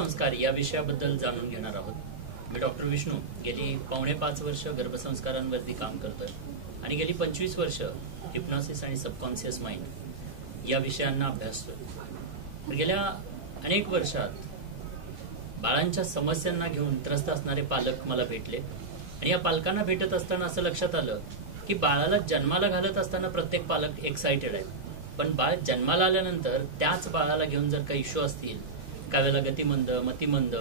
गर्भसंस्कार या विषयाबद्दल जाणून घेणार आहोत. मी डॉक्टर विष्णू गेली 4.5 वर्ष गर्भसंस्कारांवरती काम करतोय आणि गेली 25 वर्ष हिप्नॉसिस आणि सबकॉन्शियस माइंड या विषयांना अभ्यासतोय. गेल्या अनेक वर्षात बाळांच्या समस्यांना घेऊन त्रस्त असणारे पालक मला भेटले आणि या पालकांना भेटत असताना असं लक्षात आलं की बाळाला जन्माला घालत असताना प्रत्येक पालक एक्साइटेड आहे, पण बाळ जन्माला आल्यानंतर त्याच बाळाला घेऊन जर काही इश्यू असतील, काही वेळेला गतिमंद, मतिमंद,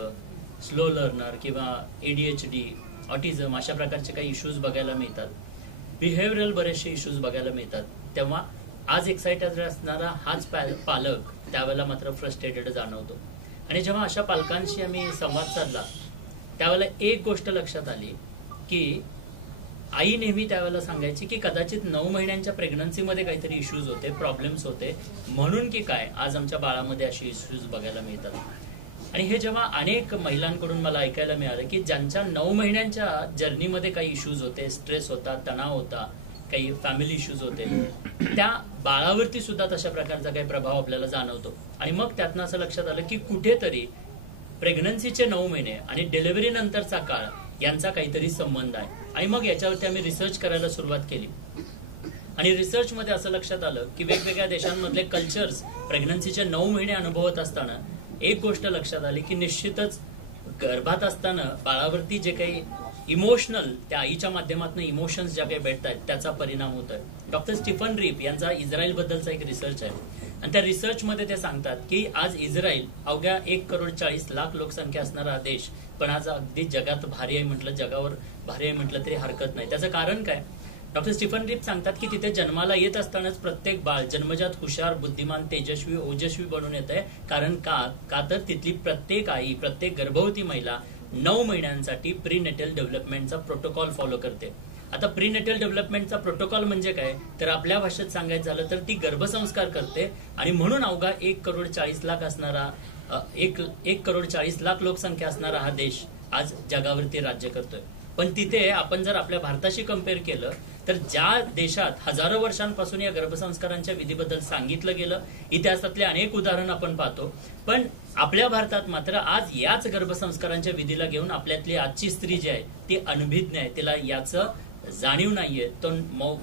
स्लो लर्नर किंवा ADHD, ऑटिझम अशा प्रकारचे काही इश्यूज बघायला मिळतात, बिहेवियरल बरेचसे इश्यूज बघायला मिळतात, तेव्हा आज एक्साइटेड असणारा हाच पालक त्यावेळेला मात्र फ्रस्ट्रेटेड जाणवतो. आणि जेव्हा अशा पालकांशी आम्ही संवाद साधला त्यावेळेला एक गोष्ट लक्षात आली की आई नेहमी त्यावेळेला सांगायची की कदाचित 9 महिन्यांच्या प्रेग्नन्सीमध्ये काहीतरी इश्यूज होते, प्रॉब्लेम्स होते, म्हणून की काय आज आमच्या बाळामध्ये अशी इश्यूज बघायला मिळतात. आणि हे जेव्हा अनेक महिलांकडून मला ऐकायला मिळालं की ज्यांच्या 9 महिन्यांच्या जर्नीमध्ये काही इश्यूज होते, स्ट्रेस होता, तणाव होता, काही फॅमिली इश्यूज होते, त्या बाळावरती सुद्धा तशा प्रकारचा काही प्रभाव आपल्याला जाणवतो. आणि मग त्यातनं असं लक्षात आलं की कुठेतरी प्रेग्नन्सीचे 9 महिने आणि डिलिव्हरी नंतरचा काळ यांचा काहीतरी संबंध आहे. आणि मग याच्यावरती आम्ही रिसर्च करायला सुरुवात केली आणि रिसर्च मध्ये असं लक्षात आलं की वेगवेगळ्या देशांमधले कल्चर्स प्रेग्नन्सीचे 9 महिने अनुभवत असताना एक गोष्ट लक्षात आली की निश्चितच गर्भात असताना बाळावरती जे काही इमोशनल, त्या आईच्या माध्यमातून इमोशन्स ज्या काही भेटत आहेत त्याचा परिणाम होतोय. डॉक्टर स्टीफन रीप यांचा इस्रायल बद्दलचा एक रिसर्च आहे आणि त्या रिसर्च मध्ये ते सांगतात की आज इस्रायल अवघ्या 1,40,00,000 लोकसंख्या असणारा देश, पण आज अगदी जगात भारी आहे म्हटलं, जगावर भारी आहे म्हटलं तरी हरकत नाही. त्याचं कारण काय? डॉक्टर स्टीफन रीप सांगतात की तिथे जन्माला येत असतानाच प्रत्येक बाळ जन्मजात हुशार, बुद्धिमान, तेजस्वी, ओजस्वी बनून येत आहे. कारण का तर तिथली प्रत्येक आई, प्रत्येक गर्भवती महिला 9 महिन्यांसाठी प्रीनेटल डेव्हलपमेंटचा प्रोटोकॉल फॉलो करते. आता प्रीनेटल डेव्हलपमेंटचा प्रोटोकॉल म्हणजे काय, तर आपल्या भाषेत सांगायचं झालं तर ती गर्भसंस्कार करते आणि म्हणून अवघा 1,40,00,000 असणारा 1,40,00,000 लोकसंख्या असणारा हा देश आज जगावरती राज्य करतोय. पण तिथे आपण जर आपल्या भारताशी कम्पेअर केलं तर ज्या देशात हजारो वर्षांपासून या गर्भसंस्कारांच्या विधीबद्दल सांगितलं गेलं, इतिहासातले अनेक उदाहरण आपण पाहतो, पण आपल्या भारतात मात्र आज याच गर्भसंस्कारांच्या विधीला घेऊन आपल्यातली आजची स्त्री जी आहे ती अनभिज्ञ आहे, तिला याचं जाणीव नाहीये. तो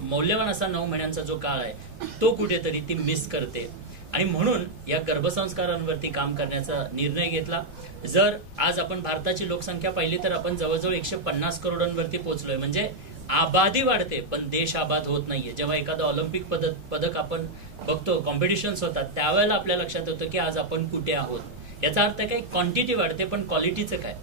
मौल्यवान असा 9 महिन्यांचा जो काळ आहे तो कुठेतरी ती मिस करते. आणि म्हणून या गर्भसंस्कारांवरती काम करण्याचा निर्णय घेतला. जर आज आपण भारताची लोकसंख्या पाहिली तर आपण जवळजवळ 150 करोडांवरती पोहोचलोय. म्हणजे आबादी वाढते पण देश आबाद होत नाहीये. जेव्हा एखादं ऑलिम्पिक पदक आपण बघतो, कॉम्पिटिशन्स होतात, त्यावेळेला आपल्या लक्षात येतं की आज आपण कुठे आहोत. याचा अर्थ काय, क्वांटिटी वाढते पण क्वालिटीचं काय.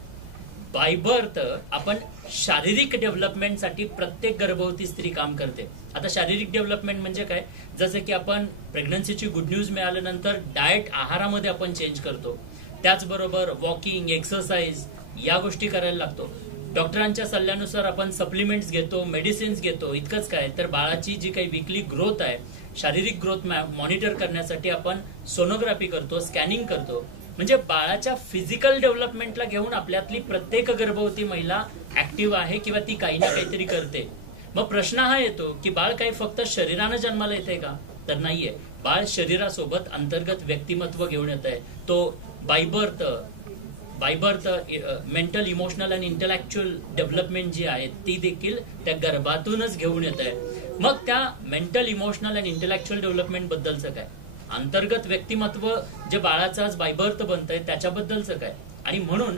बाय बर्थ आपण शारीरिक डेव्हलपमेंटसाठी प्रत्येक गर्भवती स्त्री काम करते. आता शारीरिक डेव्हलपमेंट म्हणजे काय, जसं की आपण प्रेग्नन्सीची गुड न्यूज मिळाल्यानंतर डाएट, आहारामध्ये आपण चेंज करतो, त्याचबरोबर वॉकिंग, एक्सरसाइज या गोष्टी करायला लागतो. डॉक्टरांच्या सल्ल्यानुसार आपण सप्लिमेंट्स घेतो, मेडिसिन्स घेतो. इतकंच काय, तर बाळाची जी काही वीकली ग्रोथ आहे, शारीरिक ग्रोथ मॉनिटर करण्यासाठी आपण सोनोग्राफी करतो, स्कॅनिंग करतो. म्हणजे बाळाच्या फिजिकल डेव्हलपमेंटला घेऊन आपल्यातली प्रत्येक गर्भवती महिला ऍक्टिव्ह आहे किंवा ती काही ना काहीतरी करते. मग प्रश्न हा येतो की बाळ काही फक्त शरीरानं जन्माला येते का, तर नाहीये. बाळ शरीरासोबत अंतर्गत व्यक्तिमत्व घेऊन येत आहे. तो बाय बर्थ मेंटल, इमोशनल आणि इंटलेक्च्युअल डेव्हलपमेंट जी आहे ती देखील त्या गर्भातूनच घेऊन येत आहे. मग त्या मेंटल, इमोशनल आणि इंटलेक्च्युअल डेव्हलपमेंट बद्दलचं काय, अंतर्गत व्यक्तिमत्व जे बाळाचं आज बाय बर्थ बनतंय त्याच्याबद्दलचं काय. आणि म्हणून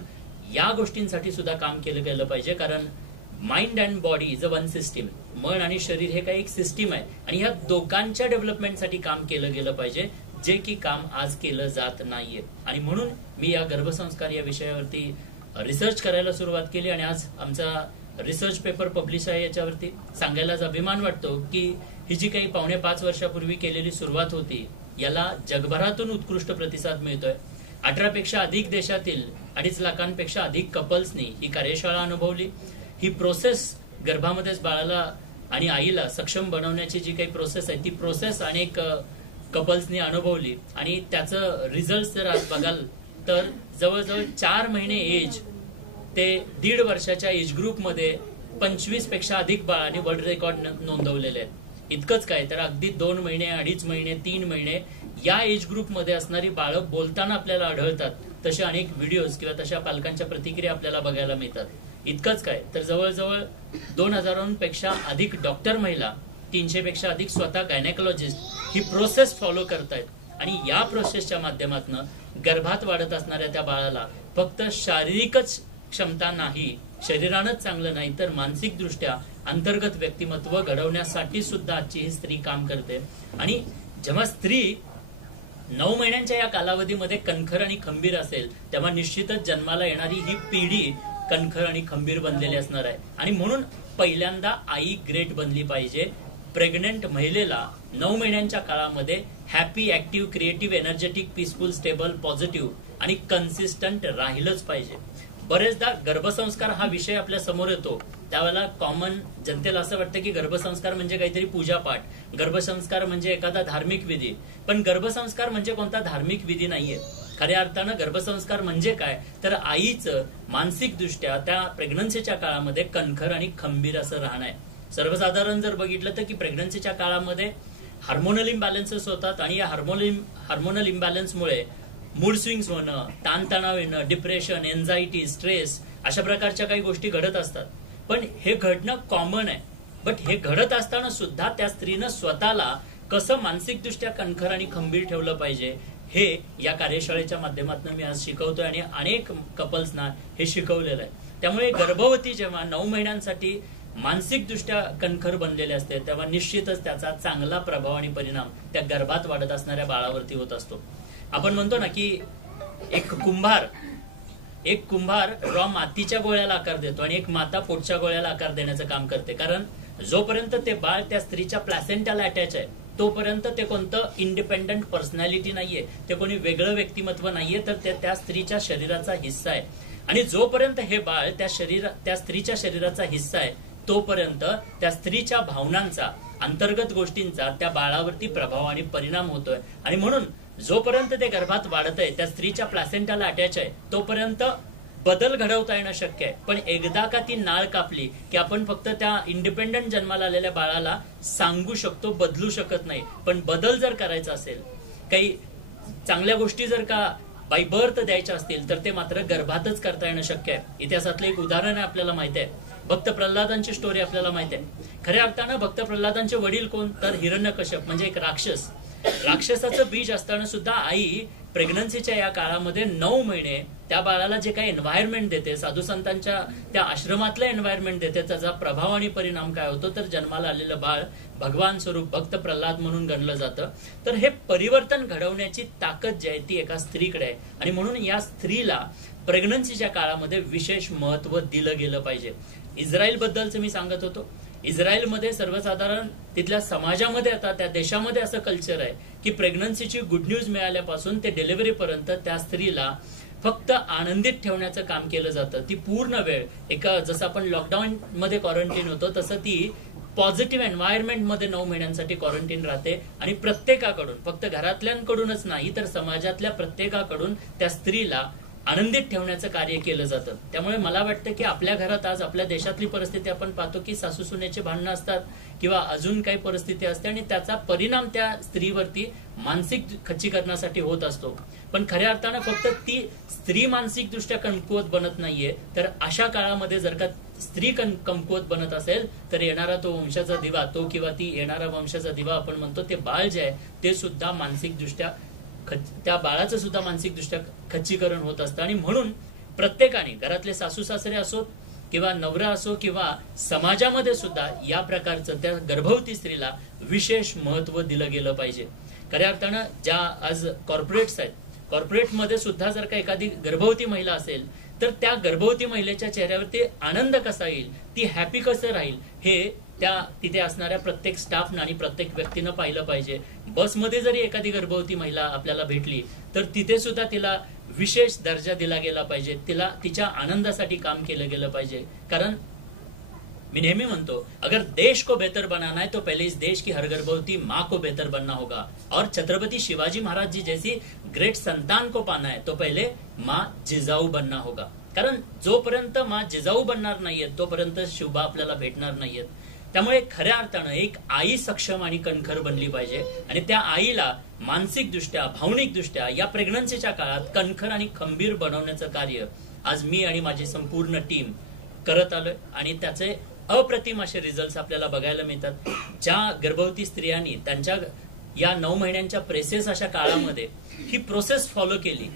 या गोष्टींसाठी सुद्धा काम केलं गेलं पाहिजे, कारण mind and body is a one system. मन आणि शरीर हे काही एक सिस्टीम आहे आणि ह्या दोघांच्या डेव्हलपमेंटसाठी काम केलं गेलं पाहिजे, जे की काम आज केलं जात नाहीये. आणि म्हणून मी या गर्भसंस्कार या विषयावरती रिसर्च करायला सुरुवात केली आणि आज आमचा रिसर्च पेपर पब्लिश आहे. याच्यावरती सांगायलाच अभिमान वाटतो की ही जी काही 4.5 वर्षापूर्वी केलेली सुरुवात होती याला जगभरातून उत्कृष्ट प्रतिसाद मिळतोय. 18 पेक्षा अधिक देशातील 2.5 लाखांपेक्षा अधिक कपल्सनी ही कार्यशाळा अनुभवली. ही प्रोसेस गर्भामध्येच बाळाला आणि आईला सक्षम बनवण्याची जी काही प्रोसेस आहे ती प्रोसेस अनेक कपल्सनी अनुभवली आणि त्याचं रिझल्ट जर आज बघाल तर जवळजवळ 4 महिने एज ते 1.5 वर्षाच्या एज ग्रुपमध्ये 25 पेक्षा अधिक बाळांनी वर्ल्ड रेकॉर्ड नोंदवलेले आहेत. इतकंच काय तर अगदी 2 महिने, 2.5 महिने, 3 महिने या एज ग्रुपमध्ये असणारी बाळं बोलताना आपल्याला आढळतात. तसे अनेक व्हिडिओज किंवा तशा पालकांच्या प्रतिक्रिया आपल्याला बघायला मिळतात. इतकंच काय तर जवळजवळ 2000पेक्षा अधिक डॉक्टर महिला, 300 पेक्षा अधिक स्वतः गायनेकोलॉजिस्ट ही प्रोसेस फॉलो करतायत. आणि या प्रोसेसच्या माध्यमातून गर्भात वाढत असणाऱ्या त्या बाळाला फक्त शारीरिकच क्षमता नाही, शरीरानंच चांगलं नाही तर मानसिक दृष्ट्या अंतर्गत व्यक्तिमत्व घडवण्यासाठी सुद्धा आजची ही स्त्री काम करते. आणि जेव्हा स्त्री 9 महिन्यांच्या या कालावधीमध्ये कणखर आणि खंबीर असेल तेव्हा निश्चितच जन्माला येणारी ही पिढी कणखर आणि खंबीर बनलेली असणार आहे. आणि म्हणून पहिल्यांदा आई ग्रेट बनली पाहिजे. प्रेग्नंट महिलेला 9 महिन्यांच्या काळामध्ये happy, active, creative, energetic, peaceful, stable, positive आणि कन्सिस्टंट राहिलंच पाहिजे. बरेचदा गर्भसंस्कार हा विषय आपल्या समोर येतो त्यावेळेला कॉमन जनतेला असं वाटतं की गर्भसंस्कार म्हणजे काहीतरी पूजापाठ, गर्भसंस्कार म्हणजे एखादा धार्मिक विधी. पण गर्भसंस्कार म्हणजे कोणता धार्मिक विधी नाहीये. खऱ्या अर्थानं गर्भसंस्कार म्हणजे काय तर आईचं मानसिकदृष्ट्या त्या प्रेग्नन्सीच्या काळामध्ये कणखर आणि खंबीर असं राहणं आहे. सर्वसाधारण जर बघितलं तर की प्रेग्नन्सीच्या काळामध्ये हार्मोनल इम्बॅलन्सेस होतात आणि या हार्मोनल इम्बॅलन्समुळे मूड स्विंग्स होणं, ताणतणाव येणं, डिप्रेशन, एन्झायटी, स्ट्रेस अशा प्रकारच्या काही गोष्टी घडत असतात. पण हे घडणं कॉमन आहे. बट हे घडत असताना सुद्धा त्या स्त्रीनं स्वतःला कसं मानसिकदृष्ट्या कणखर आणि खंबीर ठेवलं पाहिजे हे या कार्यशाळेच्या माध्यमातून मी आज शिकवतोय आणि अनेक कपल्सना हे शिकवलेलं आहे. त्यामुळे गर्भवती जेव्हा 9 महिन्यांसाठी मानसिकदृष्ट्या कणखर बनलेले असते तेव्हा निश्चितच त्याचा चांगला प्रभाव आणि परिणाम त्या गर्भात वाढत असणाऱ्या बाळावरती होत असतो. आपण म्हणतो ना की एक कुंभार रॉ मातीच्या गोळ्याला आकार देतो आणि एक माता पोटच्या गोळ्याला आकार देण्याचं काम करते. कारण जोपर्यंत ते बाळ त्या स्त्रीच्या प्लॅसेंटाला अटॅच आहे तोपर्यंत ते कोणतं इंडिपेंडंट पर्सनॅलिटी नाहीये, ते कोणी वेगळं व्यक्तिमत्व नाहीये, तर ते त्या स्त्रीच्या शरीराचा हिस्सा आहे. आणि जोपर्यंत हे बाळ त्या स्त्रीच्या शरीराचा हिस्सा आहे तोपर्यंत त्या स्त्रीच्या भावनांचा, अंतर्गत गोष्टींचा त्या बाळावरती प्रभाव आणि परिणाम होतोय. आणि म्हणून जोपर्यंत ते गर्भात वाढत आहे, त्या स्त्रीच्या प्लॅसेंटाला अटॅच आहे, तोपर्यंत बदल घडवता येणं शक्य आहे. पण एकदा का ती नाळ कापली की आपण फक्त त्या इंडिपेंडंट जन्माला आलेल्या बाळाला सांगू शकतो, बदलू शकत नाही. पण बदल जर करायचा असेल, काही चांगल्या गोष्टी जर का बाय बर्थ द्यायच्या असतील तर ते मात्र गर्भातच करता येणं शक्य आहे. इतिहासातलं एक उदाहरण आहे, आपल्याला माहिती आहे, भक्त प्रल्हादांची स्टोरी आपल्याला माहिती आहे. खऱ्या अर्थानं भक्त प्रल्हादांचे वडील कोण तर हिरण्यकश्यप म्हणजे एक राक्षस. राक्षसाचं बीज असताना सुद्धा आई प्रेग्नन्सीच्या या काळामध्ये 9 महिने त्या बाळाला जे काही एन्व्हायरमेंट देते, साधू संतांच्या त्या आश्रमातलं एन्व्हायरमेंट देते, त्याचा प्रभाव आणि परिणाम काय होतो तर जन्माला आलेलं बाळ भगवान स्वरूप भक्त प्रल्हाद म्हणून गणलं जातं. तर हे परिवर्तन घडवण्याची ताकद जी आहे ती एका स्त्रीकडे आहे. आणि म्हणून या स्त्रीला प्रेग्नन्सीच्या काळामध्ये विशेष महत्व दिलं गेलं पाहिजे. इस्रायल बद्दलचं मी सांगत होतो. इस्रायलमध्ये सर्वसाधारण तिथल्या समाजामध्ये आता त्या देशामध्ये असं कल्चर आहे की प्रेग्नन्सीची गुड न्यूज मिळाल्यापासून ते डिलिव्हरी पर्यंत त्या स्त्रीला फक्त आनंदित ठेवण्याचं काम केलं जातं. ती पूर्ण वेळ जसं आपण लॉकडाऊन मध्ये क्वारंटीन होतो तसं ती पॉझिटिव्ह एन्व्हायरमेंट मध्ये 9 महिन्यांसाठी क्वारंटीन राहते. आणि प्रत्येकाकडून, फक्त घरातल्यांकडूनच नाही तर समाजातल्या प्रत्येकाकडून त्या स्त्रीला आनंदित ठेवण्याचं कार्य केलं जातं. त्यामुळे मला वाटतं की आपल्या घरात आज आपल्या देशातली परिस्थिती आपण पाहतो की सासू सुनेचे भांडणं असतात किंवा अजून काही परिस्थिती असते आणि त्याचा परिणाम त्या स्त्रीवरती मानसिक खच्चीकरणासाठी होत असतो. पण खऱ्या अर्थानं फक्त ती स्त्री मानसिकदृष्ट्या कमकुवत बनत नाहीये, तर अशा काळामध्ये जर का स्त्री कमकुवत बनत असेल तर येणारा तो वंशाचा दिवा, तो किंवा ती येणारा वंशाचा दिवा आपण म्हणतो, ते बाळ जे आहे ते सुद्धा मानसिकदृष्ट्या, त्या बाळाचं सुद्धा मानसिकदृष्ट्या खच्चीकरण होत असतं. आणि म्हणून प्रत्येकाने, घरातले सासू सासरे असोत किंवा नवरा असो किंवा समाजामध्ये सुद्धा या प्रकारचं त्या गर्भवती स्त्रीला विशेष महत्व दिलं गेलं पाहिजे. खऱ्या अर्थानं ज्या आज कॉर्पोरेट्स आहेत, कॉर्पोरेटमध्ये सुद्धा जर का एखादी गर्भवती महिला असेल तर त्या गर्भवती महिलेच्या चेहऱ्यावरती आनंद कसा येईल, ती हॅपी कसं राहील, हे त्या तिथे असणाऱ्या प्रत्येक स्टाफनं आणि प्रत्येक व्यक्तीनं पाहिलं पाहिजे. बसमध्ये जरी एखादी गर्भवती महिला आपल्याला भेटली तर तिथे सुद्धा तिला विशेष दर्जा दिला गेला पाहिजे, तिला तिच्या आनंदासाठी काम केलं गेलं पाहिजे. कारण मी नेहमी म्हणतो, अगर देश को बेहतर बनाना है तो पहले इस देश की हर गर्भवती माँ को बेहतर बनना होगा. और छत्रपति शिवाजी महाराज जी जैसी ग्रेट संतान को पाना है तो पहले माँ जिजाऊ बनना होगा. कारण जोपर्यंत माँ जिजाऊ बनणार नाहीयेत तोपर्यंत शिवबा आपल्याला भेटणार नाहीयेत. त्यामुळे खऱ्या अर्थानं एक आई सक्षम आणि कणखर बनली पाहिजे आणि त्या आईला मानसिकदृष्ट्या भावनिकदृष्ट्या या प्रेग्नन्सीच्या काळात कणखर आणि खंबीर बनवण्याचं कार्य आज मी आणि माझी संपूर्ण टीम करत आलोय आणि त्याचे अप्रतिम असे रिझल्ट आपल्याला बघायला मिळतात. ज्या गर्भवती स्त्रियांनी त्यांच्या या 9 महिन्यांच्या प्रेसेस अशा काळामध्ये ही प्रोसेस फॉलो केली,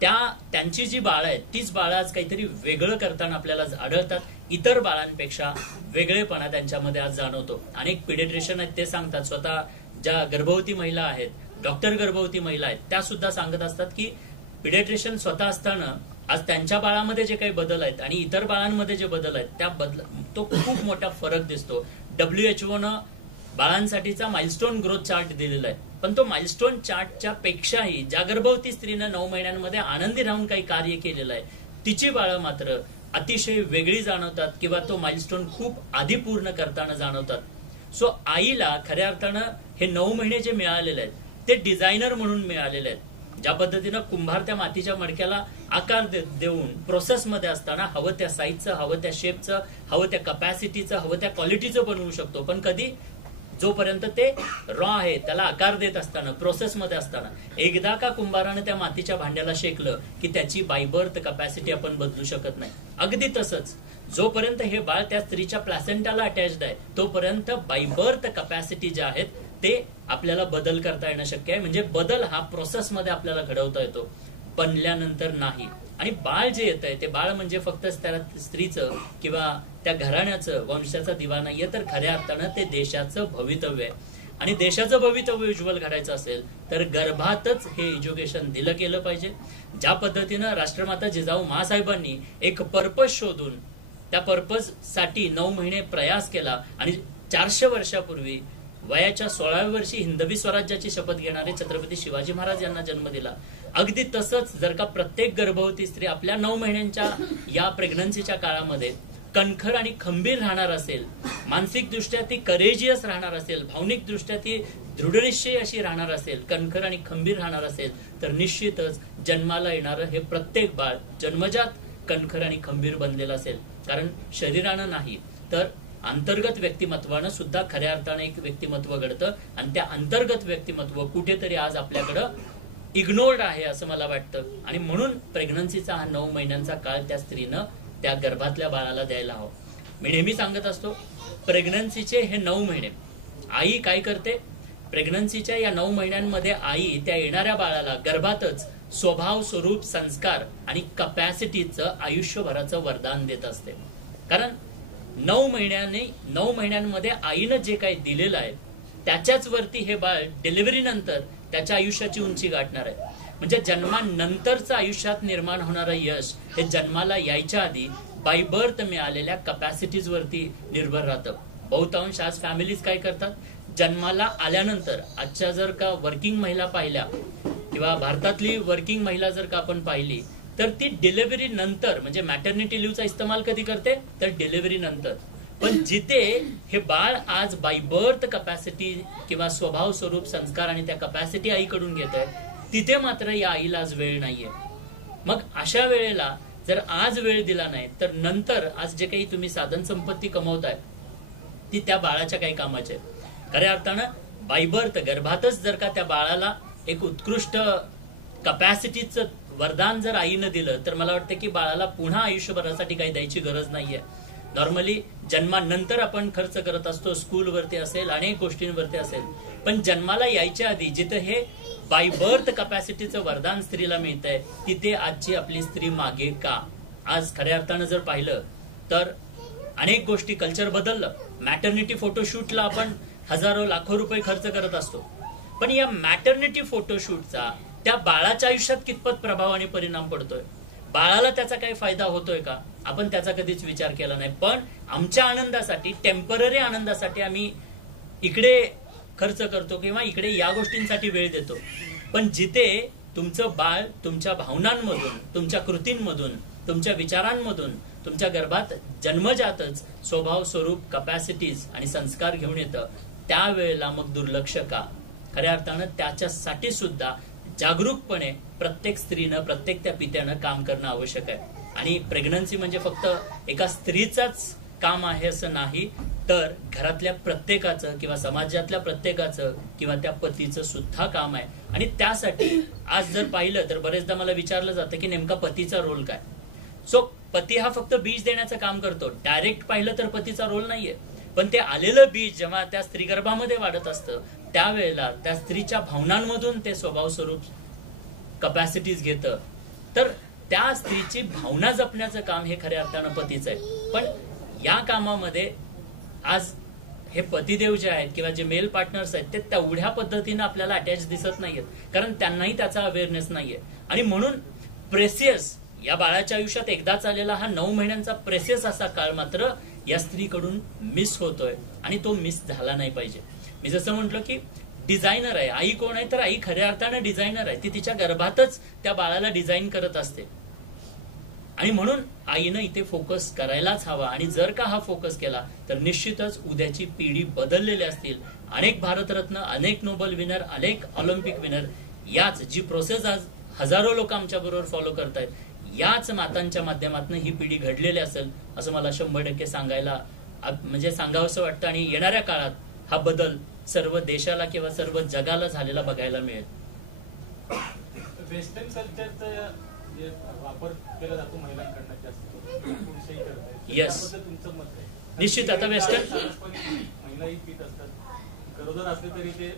त्यांची जी बाळं आहेत तीच बाळं आज काहीतरी वेगळं करताना आपल्याला आढळतात. इतर बाळांपेक्षा वेगळेपणा त्यांच्यामध्ये आज जाणवतो. अनेक पिडियाट्रिशियन आहेत ते सांगतात, स्वतः ज्या गर्भवती महिला आहेत, डॉक्टर गर्भवती महिला आहेत, त्या सुद्धा सांगत असतात की पिडियाट्रिशियन स्वतः असताना आज त्यांच्या बाळामध्ये जे काही बदल आहेत आणि इतर बाळांमध्ये जे बदल आहेत त्या तो खूप मोठा फरक दिसतो. WHO न बाळांसाठीचा माइलस्टोन ग्रोथ चार्ट दिलेला आहे, पण तो माइलस्टोन चार्टच्या पेक्षाही ज्या गर्भवती स्त्रीनं 9 महिन्यांमध्ये आनंदी राहून काही कार्य केलेलं आहे तिची बाळं मात्र अतिशय वेगळी जाणवतात किंवा तो माइलस्टोन खूप आधी पूर्ण करताना जाणवतात. सो आईला खऱ्या अर्थानं हे 9 महिने जे मिळालेले आहेत ते डिझायनर म्हणून मिळालेले आहेत. ज्या पद्धतीनं कुंभार त्या मातीच्या मडक्याला आकार देऊन प्रोसेसमध्ये असताना हवं त्या साईजचं, हवं त्या शेपचं, हवं त्या कपॅसिटीचं, हवं त्या क्वालिटीचं बनवू शकतो, पण कधी जोपर्यंत ते रॉ आहे त्याला आकार देत असताना प्रोसेसमध्ये असताना एकदा का कुंभारानं त्या मातीच्या भांड्याला शेकलं की त्याची बायबर्थ कपॅसिटी आपण बदलू शकत नाही. अगदी तसंच जोपर्यंत हे बाळ त्या स्त्रीच्या प्लॅसेंटाला अटॅच्ड आहे तोपर्यंत बायबर्थ कपॅसिटी ज्या आहेत ते आपल्याला बदल करता येणं शक्य आहे. म्हणजे बदल हा प्रोसेसमध्ये आपल्याला घडवता येतो, बनल्यानंतर नाही. आणि बाळ जे येत आहे ते बाळ म्हणजे फक्त त्या स्त्रीचं किंवा त्या घराण्याचं वंशाचा दिवा नाहीये, तर खऱ्या अर्थानं ते देशाचं भवितव्य आहे. आणि देशाचं भवितव्य उज्ज्वल घडायचं असेल तर गर्भातच हे एज्युकेशन दिलं गेलं पाहिजे. ज्या पद्धतीनं राष्ट्रमाता जिजाऊ माँसाहेबांनी एक पर्पज शोधून त्या पर्पज साठी 9 महिने प्रयास केला आणि 400 वर्षापूर्वी वयाच्या 16व्या वर्षी हिंदवी स्वराज्याची शपथ घेणारे छत्रपती शिवाजी महाराज यांना जन्म दिला. अगदी तसंच जर का प्रत्येक गर्भवती स्त्री आपल्या 9 महिन्यांच्या या प्रेग्नन्सीच्या काळामध्ये कणखर आणि खंबीर राहणार असेल, मानसिकदृष्ट्या ती करेजियस राहणार असेल, भावनिकदृष्ट्या ती दृढनिश्चयी अशी राहणार असेल, कणखर आणि खंबीर राहणार असेल, तर निश्चितच जन्माला येणारं हे प्रत्येक बाळ जन्मजात कणखर आणि खंबीर बनलेलं असेल. कारण शरीरानं नाही तर अंतर्गत व्यक्तिमत्वानं सुद्धा खऱ्या अर्थानं एक व्यक्तिमत्व घडतं आणि त्या अंतर्गत व्यक्तिमत्व कुठेतरी आज आपल्याकडं इग्नोर्ड आहे असं मला वाटतं. आणि म्हणून प्रेग्नन्सीचा हा 9 महिन्यांचा काळ त्या स्त्रीनं त्या गर्भातल्या बाळाला द्यायला हवं. मी नेहमी सांगत असतो, प्रेग्नन्सीचे हे 9 महिने आई काय करते, प्रेग्नन्सीच्या या 9 महिन्यांमध्ये आई त्या येणाऱ्या बाळाला गर्भातच स्वभाव, स्वरूप, संस्कार आणि कपॅसिटीचं आयुष्यभराचं वरदान देत असते. कारण 9 महिन्यांमध्ये आईनं जे काही दिलेलं आहे त्याच्याच वरती हे बाळ डिलिव्हरी नंतर त्याच्या आयुष्याची उंची गाठणार आहे. म्हणजे जन्मानंतरचं आयुष्यात निर्माण होणारं यश हे जन्माला यायच्या आधी बाय बर्थ मिळालेल्या कपॅसिटीज वरती निर्भर राहतं. बहुतांश आज फॅमिलीज काय करतात, जन्माला आल्यानंतर आजच्या जर का वर्किंग महिला पाहिल्या किंवा भारतातली वर्किंग महिला जर का आपण पाहिली तर ती डिलिव्हरी नंतर म्हणजे मॅटर्निटी लिव्हचा इस्तेमाल कधी करते तर डिलिव्हरी नंतर. पण जिथे हे बाळ आज बाय बर्थ कपॅसिटी किंवा स्वभाव, स्वरूप, संस्कार आणि त्या कपॅसिटी आईकडून घेत आहे तिथे मात्र या आईला आज वेळ नाहीये. मग अशा वेळेला जर आज वेळ दिला नाही तर नंतर आज जे काही तुम्ही साधन संपत्ती कमवताय ती त्या बाळाच्या काही कामाची आहे. खऱ्या अर्थानं बाय बर्थ गर्भातच जर का त्या बाळाला एक उत्कृष्ट कपॅसिटीचं वरदान जर आईनं दिलं तर मला वाटतं की बाळाला पुन्हा आयुष्यभरासाठी काही द्यायची गरज नाहीये. नॉर्मली जन्मानंतर आपण खर्च करत असतो, स्कूलवरती असेल, अनेक गोष्टींवरती असेल, पण जन्माला यायच्या आधी जिथे हे बाय बर्थ कपॅसिटीचं वरदान स्त्रीला मिळतंय तिथे आजची आपली स्त्री मागे का? आज खऱ्या अर्थानं जर पाहिलं तर अनेक गोष्टी कल्चर बदललं. मॅटर्निटी फोटोशूटला आपण हजारो लाखो रुपये खर्च करत असतो, पण या मॅटर्निटी फोटोशूटचा त्या बाळाच्या आयुष्यात कितपत प्रभाव आणि परिणाम पडतोय, बाळाला त्याचा काही फायदा होतोय का, आपण त्याचा कधीच विचार केला नाही. पण आमच्या आनंदासाठी, टेम्पररी आनंदासाठी आम्ही इकडे खर्च करतो किंवा इकडे या गोष्टींसाठी वेळ देतो. पण जिथे तुमचं बाळ तुमच्या भावनांमधून, तुमच्या कृतींमधून, तुमच्या विचारांमधून तुमच्या गर्भात जन्मजातच स्वभाव, स्वरूप, कपॅसिटीज आणि संस्कार घेऊन येतं त्यावेळेला मग दुर्लक्ष का? खऱ्या अर्थानं त्याच्यासाठी सुद्धा जागरूकपणे प्रत्येक स्त्रीनं, प्रत्येक त्या पित्यानं काम करणं आवश्यक आहे. आणि प्रेग्नन्सी म्हणजे फक्त एका स्त्रीचाच काम आहे असं नाही, तर घरातल्या प्रत्येकाचं किंवा समाजातल्या प्रत्येकाचं किंवा त्या पतीचं सुद्धा काम आहे. आणि त्यासाठी आज जर पाहिलं तर बरेचदा मला विचारलं जातं की नेमका पतीचा रोल काय. सो पती हा फक्त बीज देण्याचं काम करतो. डायरेक्ट पाहिलं तर पतीचा रोल नाहीये, पण ते आलेलं बीज जेव्हा त्या स्त्री गर्भामध्ये वाढत असतं त्यावेळेला त्या स्त्रीच्या भावनांमधून ते स्वभाव स्वरूप कपॅसिटीज घेतं. तर त्या स्त्रीची भावना जपण्याचं काम हे खऱ्या अर्थानं पतीचं आहे. पण या कामामध्ये आज हे पतिदेव जे आहेत किंवा जे मेल पार्टनर्स आहेत ते तेवढ्या पद्धतीनं आपल्याला अटॅच दिसत नाहीयेत, कारण त्यांनाही त्याचा अवेअरनेस नाहीये. आणि म्हणून प्रेसियस या बाळाच्या आयुष्यात एकदाच आलेला हा 9 महिन्यांचा प्रेसियस असा काळ मात्र या स्त्रीकडून मिस होतोय आणि तो मिस झाला नाही पाहिजे. मी जसं म्हटलं की डिझायनर आहे. आई कोण आहे तर आई खऱ्या अर्थानं डिझायनर आहे. ती तिच्या गर्भातच त्या बाळाला डिझाईन करत असते. आणि म्हणून आईनं इथे फोकस करायलाच हवा. आणि जर का हा फोकस केला तर निश्चितच उद्याची पिढी बदललेली असतील. अनेक भारतरत्न, अनेक नोबेल विनर, अनेक ऑलिम्पिक विनर, याच जी प्रोसेस आज हजारो लोक आमच्या बरोबर फॉलो करतायत, याच मातांच्या माध्यमातून ही पिढी घडलेली असेल असं मला 100% सांगायला म्हणजे सांगावंसं वाटतं. आणि येणाऱ्या काळात हा बदल सर्व देशाला किंवा सर्व जगाला झालेला बघायला मिळेल. वेस्टर्न कल्चरचा वापर केला जातो महिलांकडनं जास्त, येस तुमचं मत आहे? निश्चित. आता वेस्टर्न महिलाही पीत असतात, गरोदर असले तरी ते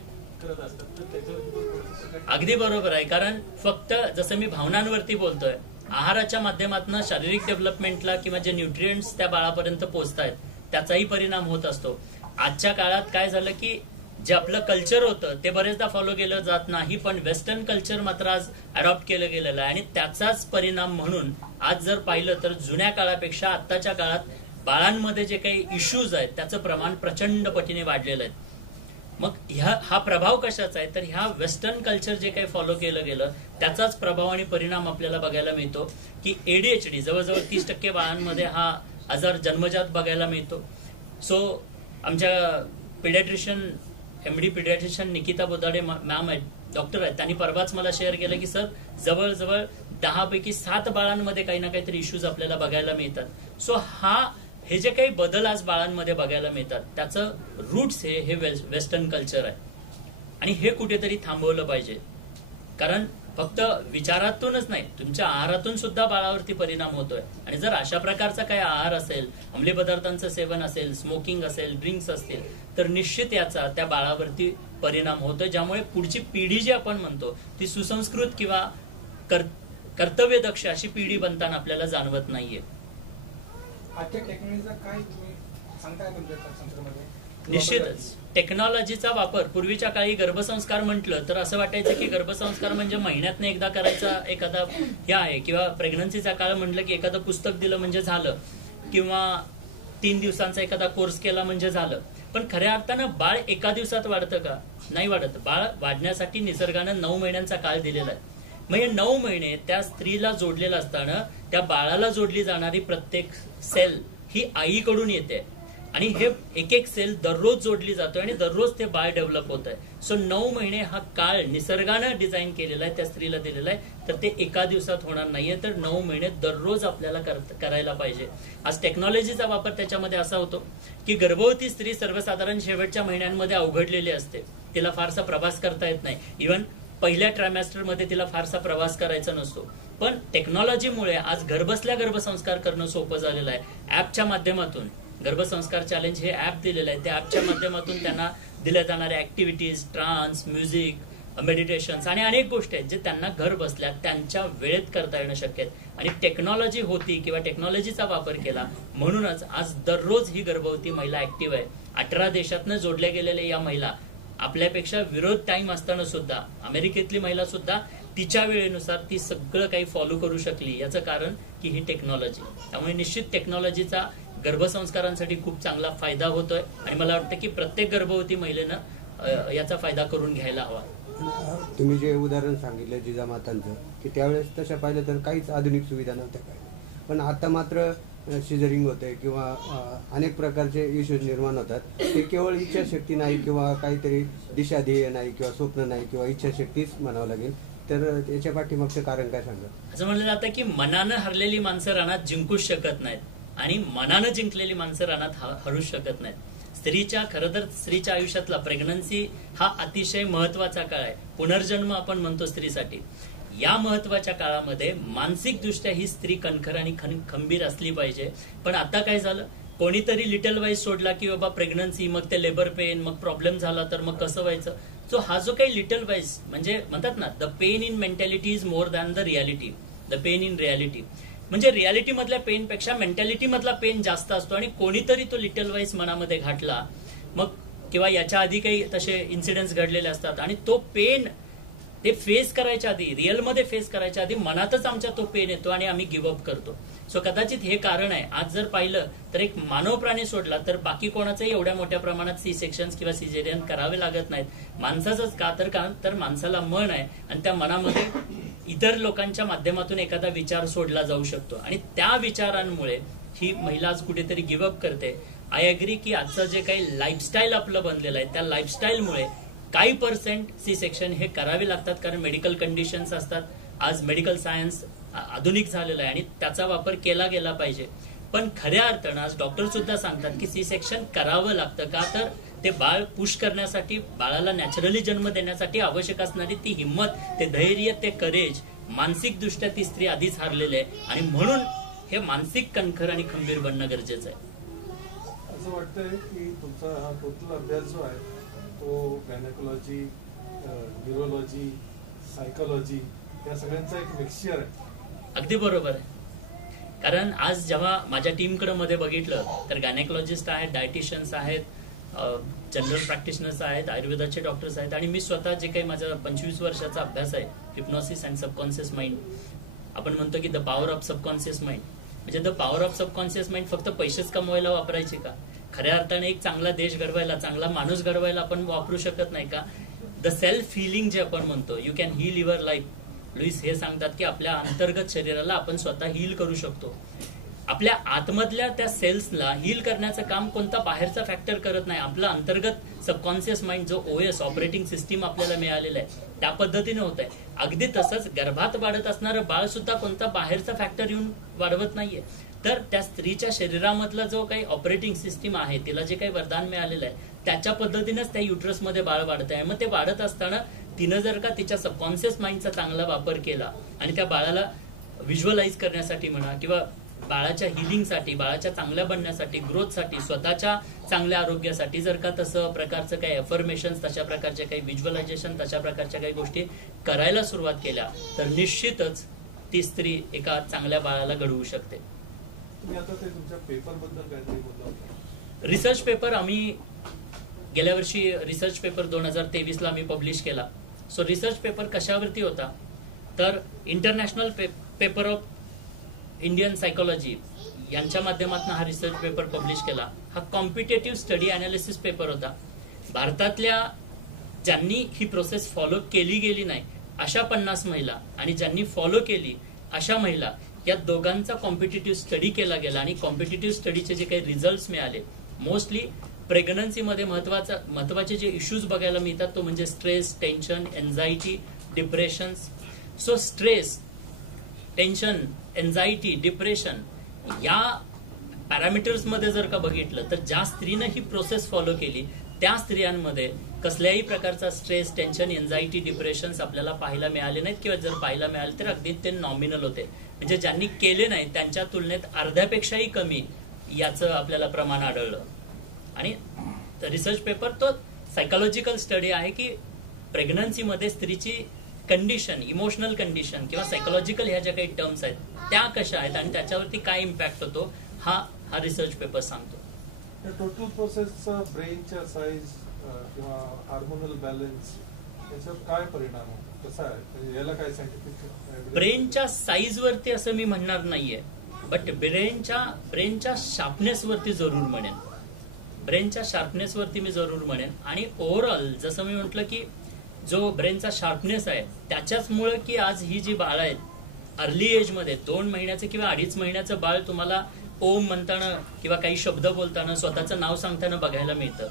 करत असतात, तर त्याच्यावर अगदी बरोबर आहे. कारण फक्त जसं मी भावनांवरती बोलतोय, आहाराच्या माध्यमातून शारीरिक डेव्हलपमेंटला किंवा जे न्यूट्रिएंट्स त्या बाळापर्यंत पोहोचतायत त्याचाही परिणाम होत असतो. आजच्या काळात काय झालं की जे आपलं कल्चर होतं ते बरेचदा फॉलो केलं जात नाही, पण वेस्टर्न कल्चर मात्र आज अडॉप्ट केलं गेलेलं आहे. आणि त्याचाच परिणाम म्हणून आज जर पाहिलं तर जुन्या काळापेक्षा आत्ताच्या काळात बाळांमध्ये जे काही इश्यूज आहेत त्याचं प्रमाण प्रचंड पटीने वाढलेलं आहे. मग हा प्रभाव कशाचा आहे तर ह्या वेस्टर्न कल्चर जे काही फॉलो केलं गेलं त्याचाच प्रभाव आणि परिणाम आपल्याला बघायला मिळतो की ADHD जवळजवळ 30% बाळांमध्ये हा आजार जन्मजात बघायला मिळतो. सो आमच्या paediatrician MD paediatrician Nikita बोदाडे ma'am आहेत, डॉक्टर आहेत, त्यांनी परवाच मला शेअर केलं की सर जवळजवळ 10 पैकी 7 बाळांमध्ये काही ना काहीतरी इश्यूज आपल्याला बघायला मिळतात. सो हे जे काही बदल आज बाळांमध्ये बघायला मिळतात त्याचं रूट्स हे वेस्टर्न कल्चर आहे. आणि हे कुठेतरी थांबवलं पाहिजे, कारण फक्त विचारातूनच नाही तुमच्या आहारातून सुद्धा बाळावरती परिणाम होतोय. आणि जर अशा प्रकारचा काही आहार असेल, अंमली पदार्थांचं सेवन असेल, स्मोकिंग असेल, ड्रिंक्स असतील, तर निश्चित याचा त्या बाळावरती परिणाम होतोय, ज्यामुळे पुढची पिढी जी आपण म्हणतो ती सुसंस्कृत किंवा कर्तव्यदक्ष अशी पिढी बनताना आपल्याला जाणवत नाहीये. निश्चितच टेक्नॉलॉजीचा वापर, पूर्वीच्या काळी गर्भसंस्कार म्हटलं तर असं वाटायचं की गर्भसंस्कार म्हणजे महिन्यातनं एकदा करायचा एखादा हे आहे, किंवा प्रेग्नन्सीचा काळ म्हटलं की एखादं पुस्तक दिलं म्हणजे झालं, किंवा 3 दिवसांचा एखादा कोर्स केला म्हणजे झालं. पण खऱ्या अर्थानं बाळ एका दिवसात वाढतं का? नाही वाढत. बाळ वाढण्यासाठी निसर्गानं 9 महिन्यांचा काळ दिलेला आहे. मग हे 9 महिने त्या स्त्रीला जोडलेला असताना त्या बाळाला जोडली जाणारी प्रत्येक सेल ही आईकडून येते. आणि हे एक एक सेल दररोज जोडली जातोय आणि दररोज ते बाळ डेव्हलप होत आहे. सो 9 महिने हा काळ निसर्गानं डिझाईन केलेला आहे, त्या स्त्रीला दिलेला आहे. तर ते एका दिवसात होणार नाहीये, तर 9 महिने दररोज आपल्याला करायला पाहिजे. आज टेक्नॉलॉजीचा वापर त्याच्यामध्ये असा होतो की गर्भवती स्त्री सर्वसाधारण शेवटच्या महिन्यांमध्ये अवघडलेली असते, तिला फारसा प्रवास करता येत नाही. इव्हन पहिल्या ट्रायमॅस्टरमध्ये तिला फारसा प्रवास करायचा नसतो. पण टेक्नॉलॉजीमुळे आज घरबसल्या गर्भसंस्कार करणं सोपं झालेलं आहे. ऍपच्या माध्यमातून गर्भसंस्कार चॅलेंज हे ऍप दिलेलं आहे, त्या ऍपच्या माध्यमातून त्यांना दिल्या जाणाऱ्या ऍक्टिव्हिटीज, ट्रान्स, म्युझिक, मेडिटेशन्स आणि अनेक गोष्टी आहेत जे त्यांना घर बसल्या त्यांच्या वेळेत करता येणं शक्य आहे. आणि टेक्नॉलॉजी होती किंवा टेक्नॉलॉजीचा वापर केला म्हणूनच आज दररोज ही गर्भवती महिला ऍक्टिव्ह आहे. 18 देशातनं जोडल्या गेलेल्या या महिला आपल्यापेक्षा विरोध टाइम असताना सुद्धा अमेरिकेतली महिला सुद्धा तिच्या वेळेनुसार ती सगळं काही फॉलो करू शकली. याचं कारण की ही टेक्नॉलॉजी. त्यामुळे निश्चित टेक्नॉलॉजीचा गर्भसंस्कारांसाठी खूप चांगला फायदा होतोय आणि मला वाटतं की प्रत्येक गर्भवती महिलेनं याचा फायदा करून घ्यायला हवा. तुम्ही जे उदाहरण सांगितलं जिजामातांचं की त्यावेळेस तशा पाहिलं तर काहीच आधुनिक सुविधा नव्हत्या काय, पण आता मात्र सिझरिंग होते किंवा अनेक प्रकारचे इश्यूज निर्माण होतात. ते केवळ इच्छाशक्ती नाही किंवा काहीतरी दिशाध्येय नाही किंवा स्वप्न नाही किंवा इच्छाशक्तीच म्हणावं लागेल. तर त्याच्या पाठीमागचं कारण काय सांगा? असं म्हणलं जातं की मनानं हरलेली माणसं रानात जिंकूच शकत नाहीत आणि मनानं जिंकलेली माणसं रानात हरूच शकत नाहीत. खरं तर स्त्रीच्या आयुष्यातला प्रेग्नन्सी हा अतिशय महत्वाचा काळ आहे. पुनर्जन्म आपण म्हणतो स्त्रीसाठी. या महत्वाच्या काळामध्ये मानसिक दृष्ट्या ही स्त्री कणखर आणि खंबीर असली पाहिजे. पण आता काय झालं, कोणीतरी लिटल वाईज सोडला की बाबा प्रेग्नन्सी, मग ते लेबर पेन, मग प्रॉब्लेम झाला तर मग कसं व्हायचं. सो हा जो काही लिटल वाईज म्हणजे म्हणतात ना, the pain in mentality is more than the reality. The pain in reality म्हणजे रियालिटी मधल्या पेन पेक्षा मेंटॅलिटी मधला पेन जास्त असतो. आणि कोणीतरी तो लिटल वाईज मनामध्ये घातला मग, किंवा याच्या आधी काही तसे इन्सिडेंट्स घडलेले असतात, आणि तो पेन ते फेस करायच्या आधी, रिअलमध्ये फेस करायच्या आधी मनातच आमच्या तो पेन येतो आणि आम्ही गिव्हअप करतो. सो कदाचित हे कारण आहे. आज जर पाहिलं तर एक मानव प्राणी सोडला तर बाकी कोणाचंही एवढ्या मोठ्या प्रमाणात सी सेक्शन किंवा सिजेरियन करावे लागत नाहीत. माणसाचंच का तर माणसाला मन आहे आणि त्या मनामध्ये इतर लोकांच्या माध्यमातून एखादा विचार सोडला जाऊ शकतो आणि त्या विचारांमुळे ही महिला आज कुठेतरी गिव्हअप करते. आय अग्री की आजचं जे काही लाईफस्टाईल आपलं बनलेलं आहे त्या लाईफस्टाईलमुळे काही पर्सेंट सी सेक्शन हे करावे लागतात, कारण मेडिकल कंडिशन्स असतात. आज मेडिकल सायन्स आधुनिक झालेलं आहे आणि त्याचा वापर केला गेला पाहिजे. पण खऱ्या अर्थानं आज डॉक्टर सुद्धा सांगतात की सी सेक्शन करावं लागतं. का तर ते बाळ पुश करण्यासाठी, बाळाला नॅचरली जन्म देण्यासाठी आवश्यक असणारी ती हिंमत, ते धैर्य, ते करेज, मानसिक दृष्ट्या ती स्त्री आधीच हारलेली आहे आणि म्हणून हे मानसिक कणखर आणि खंबीर बनणं गरजेचं आहे. असं वाटतंय की तुमचा हा टोटल अभ्यास जो आहे तो गायनेकोलॉजी, न्यूरोलॉजी, सायकोलॉजी या सगळ्यांचा एक मिक्सचर आहे. अगदी बरोबर आहे. कारण आज जेव्हा माझ्या टीमकडे मध्ये बघितलं तर गायनेकोलॉजिस्ट आहेत, डायटिशियन्स आहेत, जनरल प्रॅक्टिशनर्स आहेत, आयुर्वेदाचे डॉक्टर्स आहेत आणि मी स्वतः जे काही माझा 25 वर्षाचा अभ्यास आहे, हिप्नॉसिस अँड सबकॉन्शियस माइंड, आपण म्हणतो की the power of subconscious mind. म्हणजे the power of subconscious mind फक्त पैसेच कमवायला वापरायचे का? खऱ्या अर्थाने एक चांगला देश घडवायला, चांगला माणूस घडवायला आपण वापरू शकत नाही का? द सेल्फ हिलिंग जे आपण म्हणतो, you can heal your life. Louise हे सांगतात की आपल्या अंतर्गत शरीराला आपण स्वतः हील करू शकतो. आपल्या आतमधल्या त्या सेल्सला हील करण्याचं काम कोणता बाहेरचा फॅक्टर करत नाही. आपलं अंतर्गत सबकॉन्शियस माइंड जो OS ऑपरेटिंग सिस्टीम आपल्याला मिळालेला आहे त्या पद्धतीने होत आहे. अगदी तसंच गर्भात वाढत असणारं बाळ सुद्धा कोणता बाहेरचा फॅक्टर येऊन वाढवत नाहीये. तर त्या स्त्रीच्या शरीरामधला जो काही ऑपरेटिंग सिस्टीम आहे, तिला जे काही वरदान मिळालेलं आहे त्याच्या पद्धतीनेच त्या युट्रसमध्ये बाळ वाढत आहे. मग ते वाढत असताना तिनं जर का तिच्या सबकॉन्शियस माइंडचा चांगला वापर केला आणि त्या बाळाला व्हिज्युअलाइज करण्यासाठी म्हणा किंवा बाळाच्या हिलिंगसाठी, बाळाच्या चांगल्या बनण्यासाठी, ग्रोथसाठी, स्वतःच्या चांगल्या आरोग्यासाठी जर का तसं प्रकारचं काही अफर्मेशन्स, तशा प्रकारचे काही व्हिज्युअलायझेशन, तशा प्रकारच्या काही गोष्टी करायला सुरुवात केल्या तर निश्चितच ती स्त्री एका चांगल्या बाळाला घडवू शकते. तुम्ही आता ते तुमच्या पेपर बद्दल काहीतरी बोलला होता. रिसर्च पेपर आम्ही गेल्या वर्षी रिसर्च पेपर 2023ला आम्ही पब्लिश केला. सो रिसर्च पेपर कशावरती होता तर international paper of Indian psychology यांच्या माध्यमातून हा रिसर्च पेपर पब्लिश केला. हा कॉम्पिटेटिव्ह स्टडी अनालिसिस पेपर होता. भारतातल्या ज्यांनी ही प्रोसेस फॉलो केली गेली नाही अशा 50 महिला आणि ज्यांनी फॉलो केली अशा महिला, या दोघांचा कॉम्पिटेटिव्ह स्टडी केला गेला आणि कॉम्पिटेटिव्ह स्टडीचे जे काही रिझल्ट मिळाले, मोस्टली प्रेग्नन्सीमध्ये महत्वाचे जे इश्यूज बघायला मिळतात तो म्हणजे stress, tension, anxiety, depression. So stress, tension, anxiety, depression या पॅरामीटर्स मध्ये जर का बघितलं तर ज्या स्त्रीनं ही प्रोसेस फॉलो केली त्या स्त्रियांमध्ये कसल्याही प्रकारचा स्ट्रेस, टेन्शन, एन्झायटी, डिप्रेशन्स आपल्याला पाहायला मिळाले नाहीत किंवा जर पाहायला मिळाले तर अगदी ते नॉमिनल होते. म्हणजे ज्यांनी केले नाही त्यांच्या तुलनेत अर्ध्यापेक्षाही कमी याचं आपल्याला प्रमाण आढळलं. आणि रिसर्च पेपर तो सायकोलॉजिकल स्टडी आहे की प्रेग्नन्सीमध्ये स्त्रीची कंडिशन, इमोशनल कंडिशन किंवा सायकोलॉजिकल ह्या ज्या काही टर्म्स आहेत त्या कशा आहेत आणि त्याच्यावरती काय इम्पॅक्ट होतो हा रिसर्च पेपर सांगतो. टोटल प्रोसेसचा ब्रेनच्या साईज किंवा हार्मोनल बॅलन्स याच्यावर काय परिणाम होतो, कसा आहे, याला काय सायंटिफिक? ब्रेनच्या साईज वरती असं मी म्हणणार नाहीये, बट ब्रेनच्या शार्पनेस वरती जरूर म्हणेन. ब्रेनच्या शार्पनेस वरती मी जरूर म्हणेन. आणि ओव्हरऑल जसं मी म्हटलं की जो ब्रेनचा शार्पनेस आहे त्याच्याचमुळे की आज ही जी बाळ आहेत अर्ली एज मध्ये 2 महिन्याचं किंवा 2.5 महिन्याचं बाळ तुम्हाला ओम म्हणताना किंवा काही शब्द बोलताना, स्वतःचं नाव सांगताना बघायला मिळतं.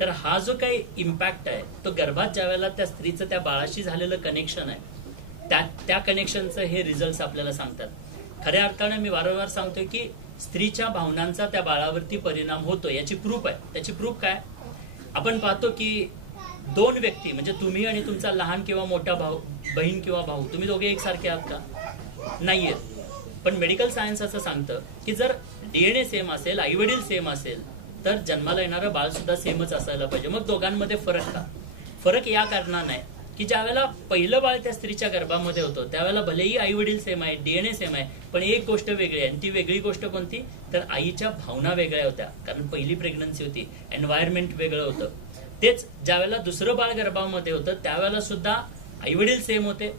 तर हा जो काही इम्पॅक्ट आहे तो गर्भात ज्या वेळेला त्या स्त्रीचं त्या बाळाशी झालेलं कनेक्शन आहे त्या कनेक्शनचं हे रिझल्ट आपल्याला सांगतात. खऱ्या अर्थाने मी वारंवार सांगतोय की स्त्रीच्या भावनांचा त्या बाळावरती परिणाम होतो याची प्रूफ आहे. त्याची प्रूफ काय? आपण पाहतो की दोन व्यक्ती म्हणजे तुम्ही आणि तुमचा लहान किंवा मोठा भाऊ, बहीण किंवा भाऊ, तुम्ही दोघे एकसारखे आहात का? नाहीयेत. पण मेडिकल सायन्स असं सांगतं की जर DNA सेम असेल, आई वडील सेम असेल, तर जन्माला येणारं बाळ सुद्धा सेमच असायला पाहिजे. मग दोघांमध्ये फरक का? फरक या कारणाने आहे की ज्या वेळेला पहिलं बाळ त्या स्त्रीच्या गर्भामध्ये होतं त्यावेळेला भलेही आई वडील सेम आहे, DNA सेम आहे, पण एक गोष्ट वेगळी आहे. आणि ती वेगळी गोष्ट कोणती? तर आईच्या भावना वेगळ्या होत्या, कारण पहिली प्रेग्नन्सी होती, एन्व्हायरमेंट वेगळं होतं. तेच ज्या वेळेला दुसरं बाळ गर्भामध्ये होतं त्यावेळेला सुद्धा आई वडील सेम होते,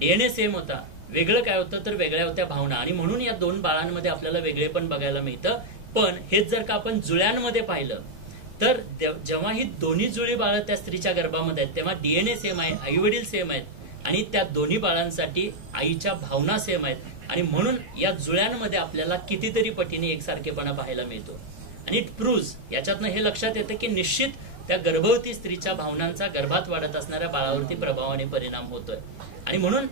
DNA सेम होता, वेगळं काय होतं तर वेगळ्या होत्या भावना. आणि म्हणून या दोन बाळांमध्ये आपल्याला वेगळेपण बघायला मिळतं. पण हेच जर का आपण जुळ्यांमध्ये पाहिलं तर जेव्हा ही दोन्ही जुळी बाळं त्या स्त्रीच्या गर्भामध्ये आहेत तेव्हा DNA सेम आहे, आई वडील सेम आहेत आणि त्या दोन्ही बाळांसाठी आईच्या भावना सेम आहेत. आणि म्हणून या जुळ्यांमध्ये आपल्याला कितीतरी पटीने एकसारखेपणा पाहायला मिळतो. आणि इट प्रूव्ज, याच्यातनं हे लक्षात येतं की निश्चित त्या गर्भवती स्त्रीच्या भावनांचा गर्भात वाढत असणाऱ्या बाळावरती प्रभावाने परिणाम होतोय. आणि म्हणून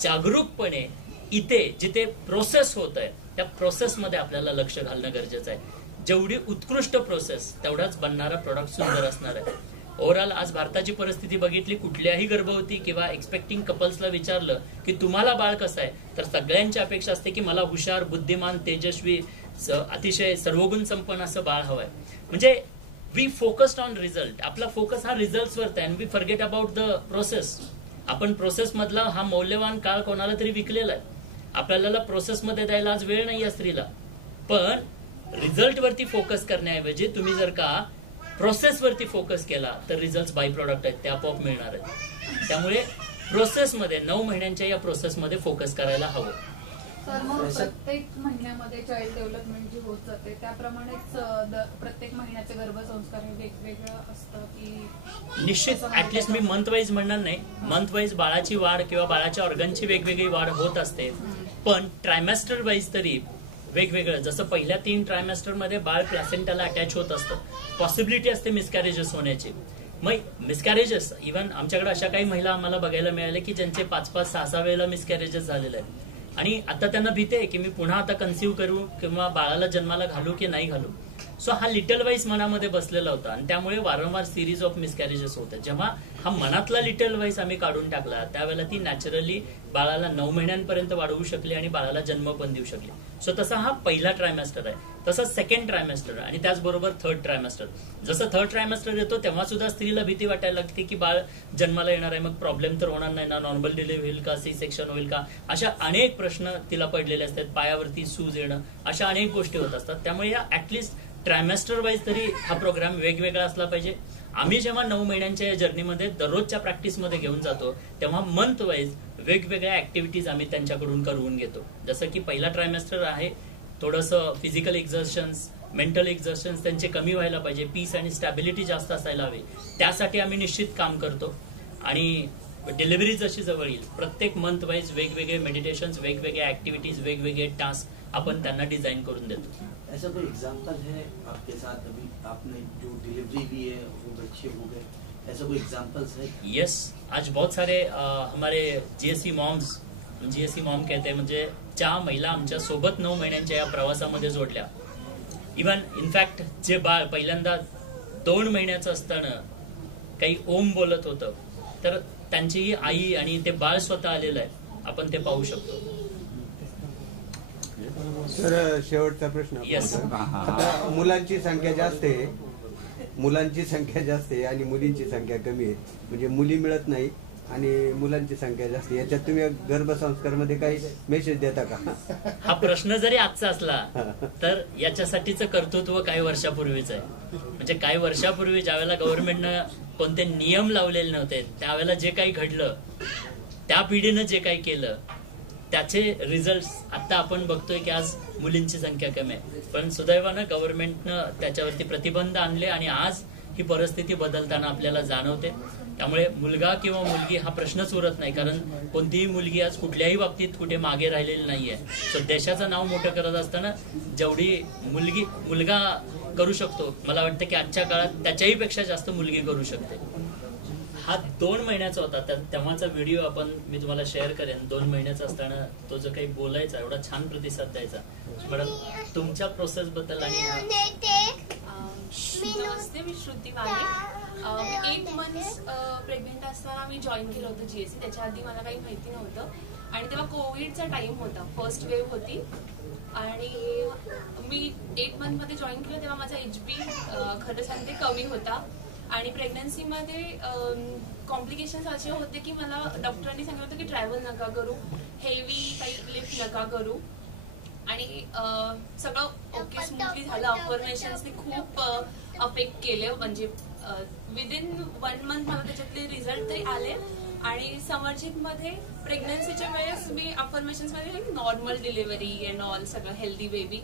जागरूकपणे इथे जिथे प्रोसेस होत आहे त्या प्रोसेसमध्ये आपल्याला लक्ष घालणं गरजेचं आहे. जेवढी उत्कृष्ट प्रोसेस तेवढाच बनणारा प्रोडक्ट सुंदर असणार आहे. ओव्हरऑल आज भारताची परिस्थिती बघितली, कुठल्याही गर्भवती किंवा एक्सपेक्टिंग कपल्सला विचारलं की तुम्हाला बाळ कसं आहे, तर सगळ्यांची अपेक्षा असते की मला हुशार, बुद्धिमान, तेजस्वी, अतिशय सर्वगुण संपन्न असं बाळ हवंय. म्हणजे वी फोकस्ड ऑन रिझल्ट. आपला फोकस हा रिझल्ट्सवरती आहे. We forget about the process. आपण प्रोसेस मधला हा मौल्यवान काळ कोणाला तरी विकलेला आहे. आपल्याला प्रोसेसमध्ये द्यायला आज वेळ नाही या स्त्रीला. पण रिझल्ट वरती फोकस करण्याऐवजी तुम्ही जर का प्रोसेसवरती फोकस केला तर रिझल्ट बाय प्रोडक्ट आहेत ते आपोआप मिळणार आहेत. त्यामुळे प्रोसेसमध्ये 9 महिन्यांच्या या प्रोसेसमध्ये फोकस करायला हवं. तर मग प्रत्येक महिन्यामध्ये चाइल्ड डेव्हलपमेंट जी होत जाते त्याप्रमाणेच प्रत्येक महिन्याचे गर्भसंस्कार हे वेगवेगळं असतं की निश्चित ऍटलिस्ट मी मंथ वाईज म्हणणार नाही. मंथ वाईज बाळाची वाढ किंवा बाळाच्या ऑर्गनची वेगवेगळी वाढ होत असते. पण ट्रायमेस्टर वाईज तरी वेगवेगळं, जसं पहिल्या 3 ट्रायमेस्टर मध्ये बाळ प्लॅसेंटाला अटॅच होत असतं, पॉसिबिलिटी असते मिसकॅरेजेस होण्याची. मग मिसकॅरेजेस इव्हन आमच्याकडे अशा काही महिला आम्हाला बघायला मिळाल्या की ज्यांचे 5-5, 6-6 वेळेला मिसकॅरेजेस झालेले आहेत. आणि आता त्यांना भीती आहे की मी पुन्हा आता कन्सिव्ह करू किंवा बाळाला जन्माला घालू की नाही घालू. सो हा लिटल वाईज मनामध्ये बसलेला होता आणि त्यामुळे वारंवार सिरीज ऑफ मिसकॅरेजेस होतात. जेव्हा हा मनातला लिटल वाईज आम्ही काढून टाकला त्यावेळेला ती नॅचरली बाळाला 9 महिन्यांपर्यंत वाढवू शकली आणि बाळाला जन्म पण देऊ शकली. सो तसा हा पहिला ट्रायमेस्टर आहे. तसं सेकंड ट्रायमेस्टर आणि त्याचबरोबर थर्ड ट्रायमेस्टर. जसं थर्ड ट्रायमेस्टर येतो तेव्हा सुद्धा स्त्रीला भीती वाटायला लागते की बाळ जन्माला येणार आहे, मग प्रॉब्लेम तर होणार नाही ना, नॉर्मल डिलिव्हरी होईल का, सी सेक्शन होईल का, अशा अनेक प्रश्न तिला पडलेले असतात. पायावरती सूज येणं, अशा अनेक गोष्टी होत असतात. त्यामुळे या ऍटलिस्ट ट्रायमेस्टर वाईज तरी हा प्रोग्राम वेगवेगळा असला पाहिजे. आम्ही जेव्हा 9 महिन्यांच्या जर्नीमध्ये दररोजच्या प्रॅक्टिसमध्ये घेऊन जातो तेव्हा मंथ वाईज वेगवेगळ्या ऍक्टिव्हिटीज आम्ही त्यांच्याकडून करून घेतो. जसं की पहिला ट्रायमेस्टर आहे थोडंसं फिजिकल एक्झर्शन्स, मेंटल एक्झर्शन्स त्यांचे कमी व्हायला पाहिजे, पीस आणि स्टॅबिलिटी जास्त असायला हवी, त्यासाठी आम्ही निश्चित काम करतो. आणि डिलिव्हरी जशी जवळ येईल प्रत्येक मंथ वाईज वेगवेगळे मेडिटेशन्स, वेगवेगळे ऍक्टिव्हिटीज, वेगवेगळे टास्क आपण त्यांना डिजाइन करून देतो. ऐसा कोई एग्जांपल है आपके साथ अभी आपने जो डिलीवरी भी है वो बच्चे हो गए, ऐसा कोई एग्जांपल्स है? यस, आज बहुत सारे हमारे GSC मॉम्स, GSC मॉम कहते हैं, म्हणजे 4 महिला आमच्या सोबत 9 महिन्यांच्या या प्रवासामध्ये जोडल्या. इव्हन इनफॅक्ट जे बाळ पहिल्यांदा 2 महिन्याचं असताना काही ओम बोलत होतं तर त्यांची आई आणि ते बाळ स्वतः आलेलं आहे, आपण ते पाहू शकतो. सर शेवटचा प्रश्न. Yes. आता मुलांची संख्या जास्त आहे, मुलांची संख्या जास्त आहे आणि मुलींची संख्या कमी आहे, म्हणजे मुली मिळत नाही आणि मुलांची संख्या जास्त आहे. याच्यात तुम्ही गर्भसंस्कार मध्ये काही मेसेज देता का? हा प्रश्न जरी आजचा असला तर याच्यासाठीचं कर्तृत्व काही वर्षापूर्वीच आहे. म्हणजे काही वर्षापूर्वी ज्यावेळेला गव्हर्नमेंटनं कोणते नियम लावलेले नव्हते त्यावेळेला जे काही घडलं, त्या पिढीनं जे काही केलं त्याचे रिझल्ट आता आपण बघतोय की आज मुलींची संख्या कमी आहे. पण सुदैवानं गव्हर्नमेंटनं त्याच्यावरती प्रतिबंध आणले आणि आज ही परिस्थिती बदलताना आपल्याला जाणवते. त्यामुळे मुलगा किंवा मुलगी हा प्रश्नच उरत नाही, कारण कोणतीही मुलगी आज कुठल्याही बाबतीत कुठे मागे राहिलेली नाहीये. सो देशाचं नाव मोठं करत असताना जेवढी मुलगा करू शकतो, मला वाटतं की आजच्या काळात त्याच्याही पेक्षा जास्त मुलगी करू शकते. हा 2 महिन्याचा होता. तेव्हाचा व्हिडिओ मी तुम्हाला शेअर करेन. 2 महिन्याचा असताना तो जो काही बोलायचा, एवढा छान प्रतिसाद द्यायचा. मॅडम, तुमच्या प्रोसेस बद्दल आणि नमस्ते, मी श्रुती माने. मी 8 मंथ्स प्रेग्नेंट असताना मी जॉईन केलं होतं GSC. त्याच्या आधी मला काही माहिती नव्हतं आणि तेव्हा कोविडचा टाइम होता, फर्स्ट वेव्ह होती आणि मी 8 मंथमध्ये जॉईन केलं तेव्हा माझा HB खरं सांगते कमी होता आणि प्रेग्नन्सीमध्ये कॉम्प्लिकेशन्स असे होते की मला डॉक्टरांनी सांगितलं होतं की ट्रॅव्हल नका करू, हेवी काही लिफ्ट नका करू आणि सगळं ओके स्मूथली झालं. अफर्मेशन्सनी खूप अफेक्ट केले, म्हणजे विदिन 1 मंथ मला त्याच्यातले रिझल्ट तरी आले. आणि समर्जितमध्ये प्रेग्नन्सीच्या वेळेस मी अफर्मेशन्स मध्ये नॉर्मल डिलिव्हरी अँड ऑल, सगळं हेल्दी बेबी.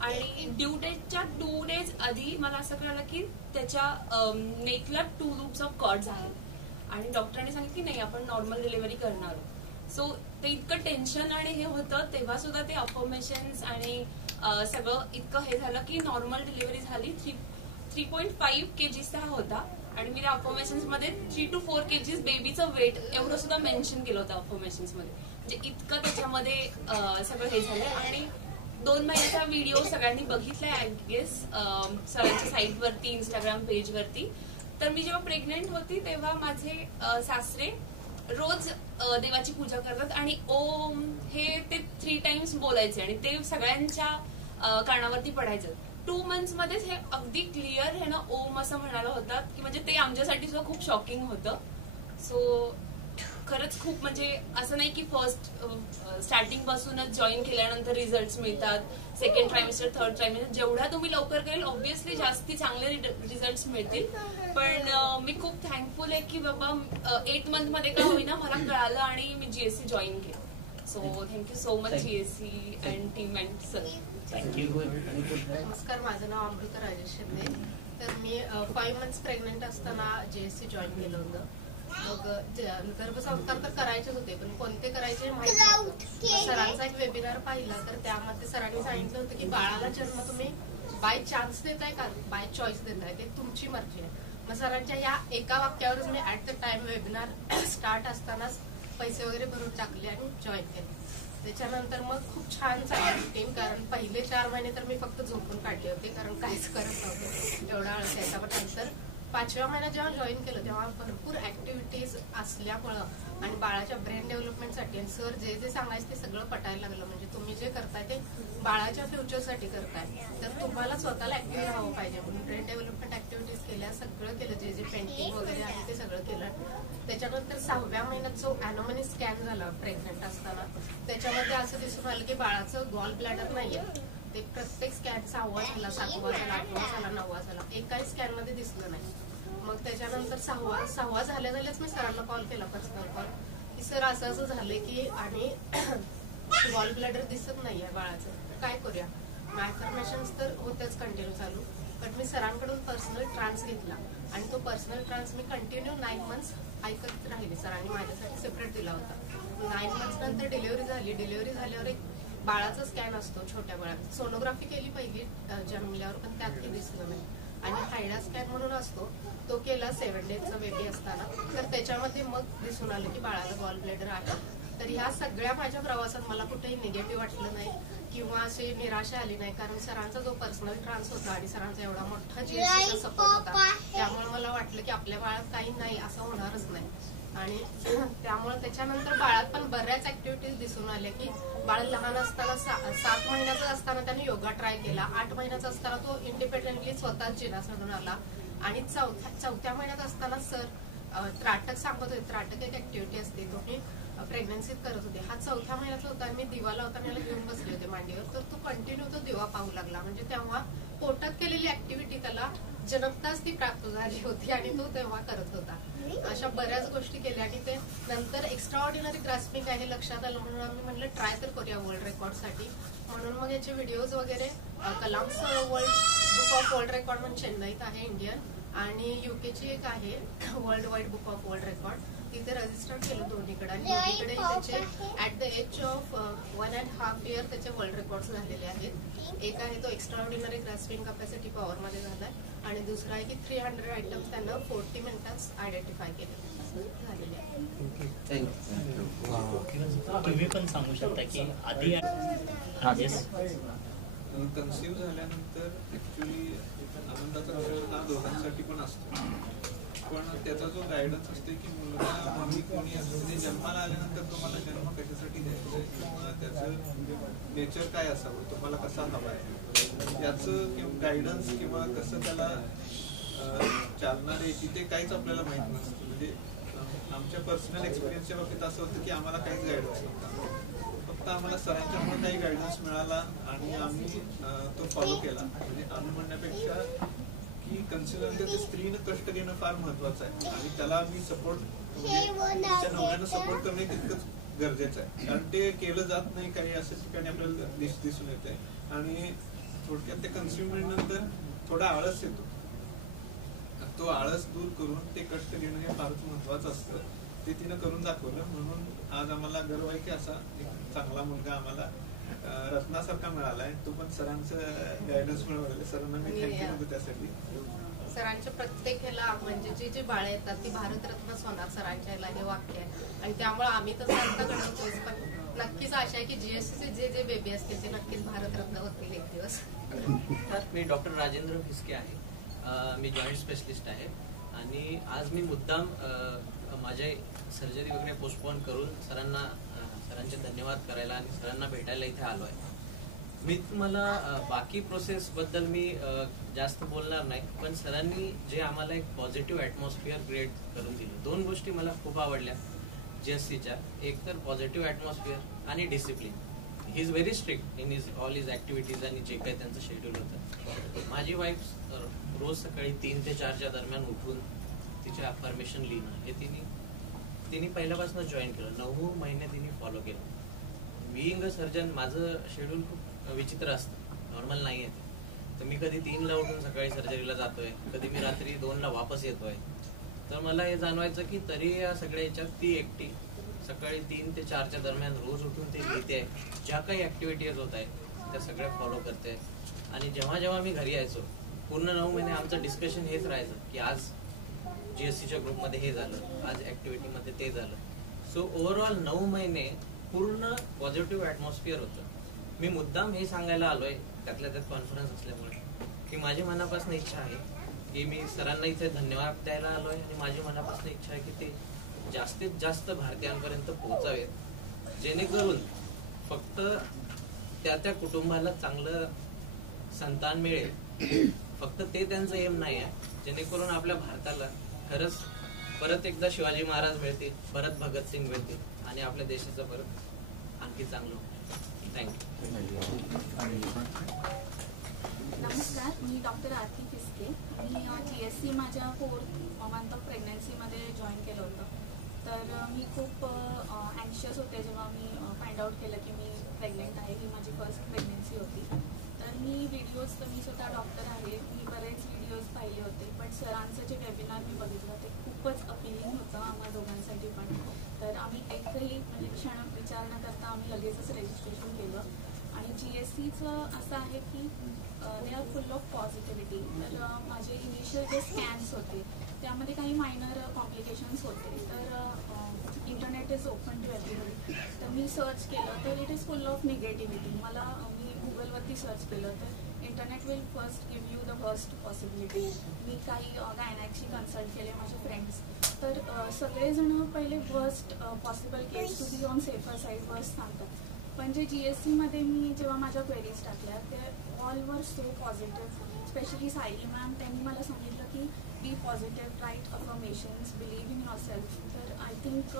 आणि ड्यू डेटच्या 2 डेज आधी मला असं कळलं की त्याच्या नेकला 2 लूप्स ऑफ कॉर्ड्स आहेत आणि डॉक्टरांनी सांगितलं की नाही, आपण नॉर्मल डिलिव्हरी करणार. सो ते इतकं टेन्शन आणि हे होतं तेव्हा सुद्धा ते अफर्मेशन्स आणि सगळं इतकं हे झालं की नॉर्मल डिलिव्हरी झाली. 3.5 kgचा होता आणि मी त्या अफर्मेशन्स मध्ये 3 to 4 kgs बेबीचं वेट एवढं सुद्धा मेन्शन केलं होतं अफर्मेशन्स मध्ये. म्हणजे इतकं त्याच्यामध्ये सगळं हे झालं. आणि 2 महिन्याचा व्हिडिओ सगळ्यांनी बघितलाय आय गेस सरांच्या साईटवरती, इंस्टाग्राम पेजवरती. तर मी जेव्हा प्रेग्नेंट होती तेव्हा माझे सासरे रोज देवाची पूजा करतात आणि ओम हे ते 3 times बोलायचे आणि ते सगळ्यांच्या कानावरती पडायचं. 2 months मध्येच हे अगदी क्लिअर हे ना ओम असं म्हणायला होतात की म्हणजे ते आमच्यासाठी सुद्धा खूप शॉकिंग होतं. सो खरंच खूप म्हणजे असं नाही की फर्स्ट स्टार्टिंग पासूनच जॉईन केल्यानंतर रिझल्ट मिळतात. 2nd ट्रायमेस्टर, 3rd ट्रायमेस्टर, जेवढ्या तुम्ही लवकर करेल ऑब्व्हियसली जास्ती चांगले रिझल्ट मिळतील. पण मी खूप थँकफुल आहे की बाबा 8 month मध्ये का होईना मला कळालं आणि मी GSC जॉईन केलं. So thank you so much GSC and team and sir. Thank you. नमस्कार, माझं नाव अमृता राजेश शिंदे. तर मी 5 months प्रेग्नेंट असताना GSC जॉईन केलं होतं. मग गर्भसंस्कार तर करायचेच होते पण कोणते करायचे माहिती नव्हतं. सरांचा एक वेबिनार पाहिला तर त्यामध्ये सरांनी सांगितलं होतं की बाळाला जन्म तुम्ही बाय चान्स देताय का बाय चॉईस देताय, ते तुमची मर्जी आहे. मग सरांच्या या एका वाक्यावरच मी at the time webinar start असतानाच पैसे वगैरे भरून टाकले आणि जॉईन केले. त्याच्यानंतर मग खूप छान चालली रुटीन, कारण पहिले 4 महिने तर मी फक्त झोपून काढले होते कारण काहीच करत नव्हते, एवढा आळस यायचा. पण नंतर 5व्या महिन्यात जेव्हा जॉईन केलं तेव्हा भरपूर ऍक्टिव्हिटीज असल्यामुळं आणि बाळाच्या ब्रेन डेव्हलपमेंटसाठी सर जे जे सांगायचं ते सगळं पटायला लागलं. म्हणजे तुम्ही जे करताय ते बाळाच्या फ्युचरसाठी करताय, तर तुम्हाला स्वतःला ऍक्टिव्ह राहावं पाहिजे म्हणून ब्रेन डेव्हलपमेंट ऍक्टिव्हिटीज केल्या, सगळं केलं, जे जे पेंटिंग वगैरे आहे ते सगळं केलं. त्याच्यानंतर 6व्या महिन्यात जो अॅनोमनी स्कॅन झाला प्रेग्नेंट असताना त्याच्यामध्ये असं दिसून आलं की बाळाचं गॉल ब्लॅडर नाहीये. ते प्रत्येक स्कॅन 6वा झाला, 7वा झाला, 8वा झाला, 9वा झाला, एकाही स्कॅन मध्ये दिसलं नाही. मग त्याच्यानंतर 6वा झाल्याच मी सरांना कॉल केला, पर्सनल कॉल, की सर असं असं झालंय की आणि गॉल ब्लॅडर दिसत नाहीये बाळाचं, काय करूया. अफर्मेशन्स तर होतेच कंटिन्यू चालू, पण मी सरांकडून पर्सनल ट्रान्स घेतला आणि तो पर्सनल ट्रान्स मी कंटिन्यू 9 months ऐकत राहिले. सरांनी माझ्यासाठी सेपरेट दिला होता. 9 months नंतर डिलिव्हरी झाली. डिलिव्हरी झाल्यावर एक बाळाचा स्कॅन असतो छोट्या बाळाचा, सोनोग्राफी केली पहिली जन्मल्यावर पण त्यातही दिसलं नाही. आणि हायडा स्कॅन म्हणून असतो तो केला 7 days बेबी असताना, तर त्याच्यामध्ये मग दिसून आलं की बाळाला गॉल ब्लॅडर आहे. तर ह्या सगळ्या माझ्या प्रवासात मला कुठेही निगेटिव्ह वाटलं नाही किंवा अशी निराशा आली नाही, कारण सरांचा जो पर्सनल ट्रान्स होता आणि सरांचा एवढा मोठा GSCचा सपोर्ट होता त्यामुळे मला वाटलं की आपल्या बाळात काही नाही, असं होणारच नाही. आणि त्यामुळे त्याच्यानंतर बाळात पण बऱ्याच ऍक्टिव्हिटीज दिसून आल्या की बाळ लहान असताना 7 महिन्याचा असताना त्याने योगा ट्राय केला, 8 महिन्याचा असताना तो इंडिपेंडेंटली स्वतःच जिनासमधून आला आणि 4थ्या महिन्यात असताना सर त्राटक सांगत होते. त्राटक एक ऍक्टिव्हिटी असते, तो मी प्रेग्नन्सीत करत होते. हा 4थ्या महिन्याचा होता, मी दिवा लावताना घेऊन बसले होते मांडीवर, तर तो कंटिन्यू तो दिवा पाहू लागला. म्हणजे तेव्हा पोटात केलेली ऍक्टिव्हिटी त्याला जन्मताच ती प्राप्त झाली होती आणि तो तेव्हा करत होता. अशा बऱ्याच गोष्टी केल्या आणि ते नंतर एक्स्ट्रा ऑर्डिनरी ग्रास्पिंग आहे लक्षात आलं म्हणून आम्ही म्हणलं ट्राय तर करूया वर्ल्ड रेकॉर्डसाठी. म्हणून मग याचे व्हिडिओज वगैरे Kalam's world book of world record म्हणून चेन्नईत आहे इंडियन, आणि युकेची एक आहे world wide book of world record, तिथे रजिस्टर केलं दोन्हीकडे. आणि दोन्हीकडे त्याचे at the age of 1.5 year त्याचे वर्ल्ड रेकॉर्ड झालेले आहेत. एक आहे तो extraordinary grasping capacity power मध्ये झालाय आणि दुसरा आहे की 300 आयटम्स त्यांना 40 minutes आयडेंटिफाय केले. झालेली आहे. थँक्यू. तुम्ही पण सांगू शकता की आधी कन्सिव्ह झाल्यानंतर ऍक्च्युली आनंदाचा क्षण हा दोघांसाठी पण असतो, पण त्याचा जो गायडन्स असते की मुलगा मुलगी कोणी असतो ते जन्माला आल्यानंतर तुम्हाला जन्म कशासाठी द्यायचा आहे किंवा त्याचं नेचर काय असावं, तुम्हाला कसा हवा आहे याचं गायडन्स किंवा कसं त्याला चालना द्यायची ते काहीच आपल्याला माहित नसतं. म्हणजे आमच्या पर्सनल एक्सपिरियन्सच्या बाबतीत असं होतं की आम्हाला काहीच गायडन्स नव्हता, फक्त आम्हाला सरांच्यामुळे काही गायडन्स मिळाला आणि आम्ही तो फॉलो केला. म्हणजे आम्ही म्हणण्यापेक्षा की कन्सिडर ते स्त्रीनं कष्ट घेणं फार महत्वाचं आहे आणि त्याला मी सपोर्ट म्हणजे तिच्या नवऱ्यानं सपोर्ट करणे तितकंच गरजेचं आहे, कारण ते केलं जात नाही. काही अशा ठिकाणी आपल्याला दिसून येते आणि थोडक्यात ते कन्झ्युमर नंतर थोडा आळस येतो. तो आळस दूर करून ते कष्ट घेणं हे फारच महत्वाचं असतं. ते तिनं करून दाखवलं, म्हणून आज आम्हाला गर्व आहे की असा एक चांगला मुलगा आम्हाला रत्नासारखा मिळालाय. तो पण सरांचं गायडन्स मिळवलेलं, सरांना मी थँक्यू म्हणतो त्यासाठी. सरांच्या प्रत्येक ह्याला म्हणजे जी बाळ येतात ती भारतरत्नच होणार सरांच्या ह्याला हे वाक्य आहे आणि त्यामुळे आम्ही तर आता घडवतोय, पण नक्कीच आशा आहे की जीएससीचे जे बेबी असतील ते नक्कीच भारतरत्न होतील एक दिवस. मी डॉक्टर राजेंद्र फिसके आहे, मी जॉईंट स्पेशलिस्ट आहे आणि आज मी मुद्दाम माझे सर्जरी वगैरे पोस्टपोन करून सरांचे धन्यवाद करायला आणि सरांना भेटायला इथे आलो आहे. मी तुम्हाला बाकी प्रोसेस बद्दल मी जास्त बोलणार नाही, पण सरांनी जे आम्हाला एक पॉझिटिव्ह ॲटमॉस्फिअर क्रिएट करून दिलं, दोन गोष्टी मला खूप आवडल्या जीएससीच्या. एक तर पॉझिटिव्ह ॲटमॉस्फिअर आणि discipline. He is very strict in all his activities आणि जे काही त्यांचं शेड्यूल होतं. माझी वाईफ रोज सकाळी 3 ते 4च्या दरम्यान उठून तिचे अफर्मेशन लिहिणं हे तिने पहिल्यापासून जॉईन केलं. 9 महिने तिने फॉलो केलं. बिईंग अ सर्जन माझं शेड्यूल खूप विचित्र असतं, नॉर्मल नाही आहे ते. तर मी कधी 3ला उठून सकाळी सर्जरीला जातोय, कधी मी रात्री 2ला वापस येतोय. तर मला हे जाणवायचं की तरी या सगळ्या याच्यात ती एकटी सकाळी 3 ते 4च्या दरम्यान रोज उठून ते लिहिते, ज्या काही ऍक्टिव्हिटीज होत आहेत त्या सगळ्या फॉलो करते. आणि जेव्हा जेव्हा मी घरी यायचो पूर्ण 9 महिने आमचं डिस्कशन हेच राहायचं की आज जीएससीच्या ग्रुपमध्ये हे झालं, आज ऍक्टिव्हिटीमध्ये ते झालं. सो ओव्हरऑल 9 महिने पूर्ण पॉझिटिव्ह ॲटमॉस्फिअर होतं. मी मुद्दाम हे सांगायला आलोय त्यातल्या त्यात कॉन्फरन्स असल्यामुळे की माझी मनापासून इच्छा आहे की मी सरांना इथे धन्यवाद द्यायला आलोय आणि माझी मनापासून इच्छा आहे की ते जास्तीत जास्त भारतीयांपर्यंत पोहोचावेत, जेणेकरून फक्त त्या कुटुंबाला चांगलं संतान मिळेल. फक्त ते त्यांचं एम नाही आहे, जेणेकरून आपल्या भारताला खरंच परत एकदा शिवाजी महाराज मिळतील, परत भगतसिंग मिळतील आणि आपल्या देशाचं परत आणखी चांगलं होईल. नमस्कार, मी डॉक्टर आरती फिसके. मी जीएससी माझ्या 4th मंथ ऑफ प्रेग्नन्सीमध्ये जॉईन केलं होतं. तर मी खूप अँशियस होते जेव्हा मी फाइंड आउट केलं की मी प्रेग्नेंट आहे. ही माझी फर्स्ट प्रेग्नेन्सी होती. तर मी व्हिडिओज, तर मी स्वतः डॉक्टर आहे, मी बरेच व्हिडिओज पाहिले होते, पण सरांचं जे वेबिनार मी बघितलं ते खूपच अपिलिंग होतं आम्हा दोघांसाठी पण. तर आम्ही एकही म्हणजे क्षण विचार न करता आम्ही लगेचच रजिस्ट्रेशन केलं. आणि जीएससीचं असं आहे की they are full of positivity. तर माझे इनिशियल जे स्कॅन्स होते त्यामध्ये काही मायनर कॉम्प्लिकेशन्स होते. तर internet is open to everyone. तर मी सर्च केलं तर it is full of negativity. मी गुगलवरती सर्च केलं तर internet will first give you the worst possibility. मी काही गायनॅकशी कन्सल्ट केले, माझे फ्रेंड्स. तर सगळेजण पहिले worst possible case to be on safer side worst सांगतात. पण जे जीएससीमध्ये मी जेव्हा माझ्या क्वेरीज टाकल्या ते ऑल वर so positive. Specially Sayali ma'am, त्यांनी मला सांगितलं की be positive, right affirmations, believe in yourself. तर आय थिंक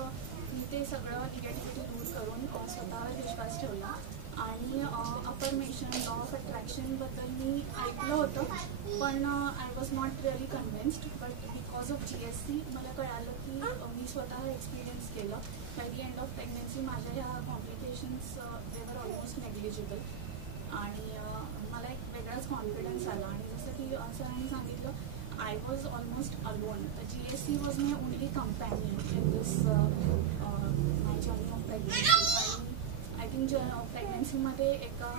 मी ते सगळं निगेटिव्हिटी दूर करून स्वतःवर विश्वास ठेवला. आणि अफर्मेशन, लॉ ऑफ अट्रॅक्शनबद्दल मी ऐकलं होतं, पण I was not really convinced. But because of GSC मला कळालं की मी स्वतः एक्सपिरियन्स केलं. By the end of pregnancy माझ्या ह्या कॉम्प्लिकेशन्स देवर ऑलमोस्ट नेग्लिजिबल. आणि मला एक वेगळाच कॉन्फिडन्स आला. आणि जसं की सरांनी सांगितलं, आय वॉज ऑलमोस्ट अलोन. तर GSC was my only companion in this my journey of pregnancy. I think प्रेग्नन्सीमध्ये एका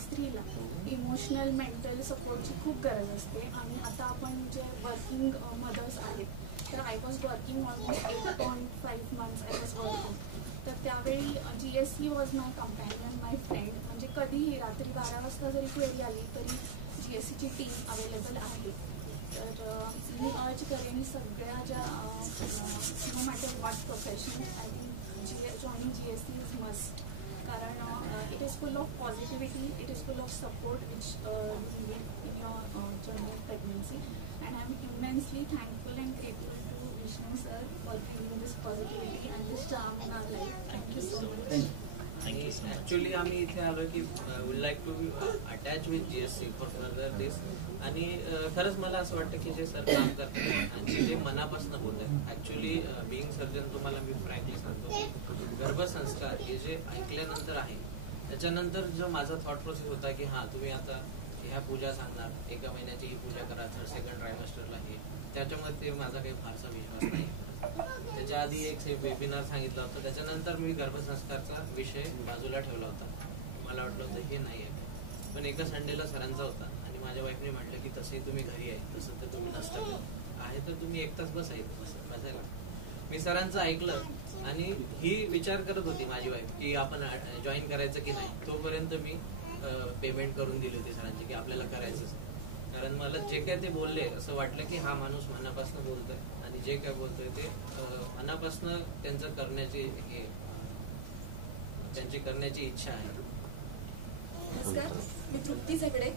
स्त्रीला इमोशनल, मेंटल सपोर्टची खूप गरज असते. आणि आता आपण जे वर्किंग मदर्स आहेत तर I was working almost 8.5 months I was working. तर त्यावेळी GSC was my companion, my friend. म्हणजे कधीही रात्री 12 वाजता जरी क्वेरी आली तरी GSCची टीम अवेलेबल आहे. तर मी अर्ज करेन सगळ्या ज्या no matter what profession, I think joining GSC is must. कारण it is full of positivity, it is full of support which you need in your journey of pregnancy. And I am immensely thankful and grateful to Vishnu sir for giving this positivity and this charm in our life. Thank you so much. Actually आम्ही इथे आलो की would like to attach with GSC for further दिस. आणि खरंच मला असं वाटतं की जे सर काम करतात आणि जे मनापासून बोलत आहेत, ऍक्च्युली बिईंग सर्जन तुम्हाला मी फ्रँकली सांगतो की गर्भसंस्कार हे जे ऐकल्यानंतर आहे त्याच्यानंतर जो माझा थॉट प्रोसेस होता की हां तुम्ही आता ह्या पूजा सांगणार, 1 महिन्याची ही पूजा करा, तर 2nd ट्रायमेस्टरला हे, त्याच्यामध्ये माझा काही फारसा विश्वास नाही. त्याच्या आधी एक वेबिनार सांगितलं होतं, त्याच्यानंतर मी गर्भसंस्कारचा विषय बाजूला ठेवला होता. मला वाटलं होतं हे नाही आहे. पण एका संडेला सरांचा होता आणि माझ्या वाईफने म्हटलं की तसंही तुम्ही घरी आहे, तसं तर तुम्ही नसतं आहे, तर तुम्ही 1 तास बसायला. मी सरांचं ऐकलं आणि ही विचार करत होती माझी वाईफ की आपण जॉईन करायचं की नाही. तोपर्यंत मी पेमेंट करून दिली होती सरांची की आपल्याला करायचंच. कारण मला जे काय ते बोलले असं वाटलं की हा माणूस मनापासून बोलतोय आणि जे काय बोलतोय ते मनापासून त्यांचं त्यांची करण्याची इच्छा आहे. नमस्कार, मी तृप्ती झगडे.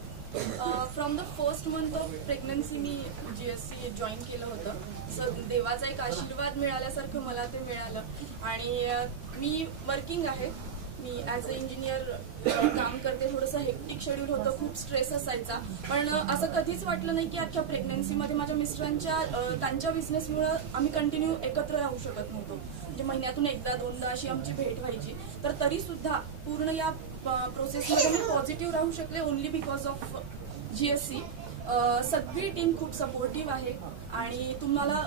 From the first month of pregnancy me GSC join केलं होतं. सो देवाचा एक आशीर्वाद मिळाल्यासारखं मला ते मिळालं. आणि मी वर्किंग आहे, मी ॲज अ इंजिनियर काम करते. थोडंसं हेक्टिक शेड्यूल होतं, खूप स्ट्रेस असायचा. पण असं कधीच वाटलं नाही की अख्ख्या प्रेग्नन्सीमध्ये माझ्या मिस्टरांच्या त्यांच्या बिझनेसमुळं आम्ही कंटिन्यू एकत्र राहू शकत नव्हतो. म्हणजे महिन्यातून 1-2दा अशी आमची भेट व्हायची. तर तरीसुद्धा पूर्ण या प्रोसेसमध्ये मी पॉझिटिव्ह राहू शकले ओनली बिकॉज ऑफ GSC. सगळी टीम खूप सपोर्टिव्ह आहे आणि तुम्हाला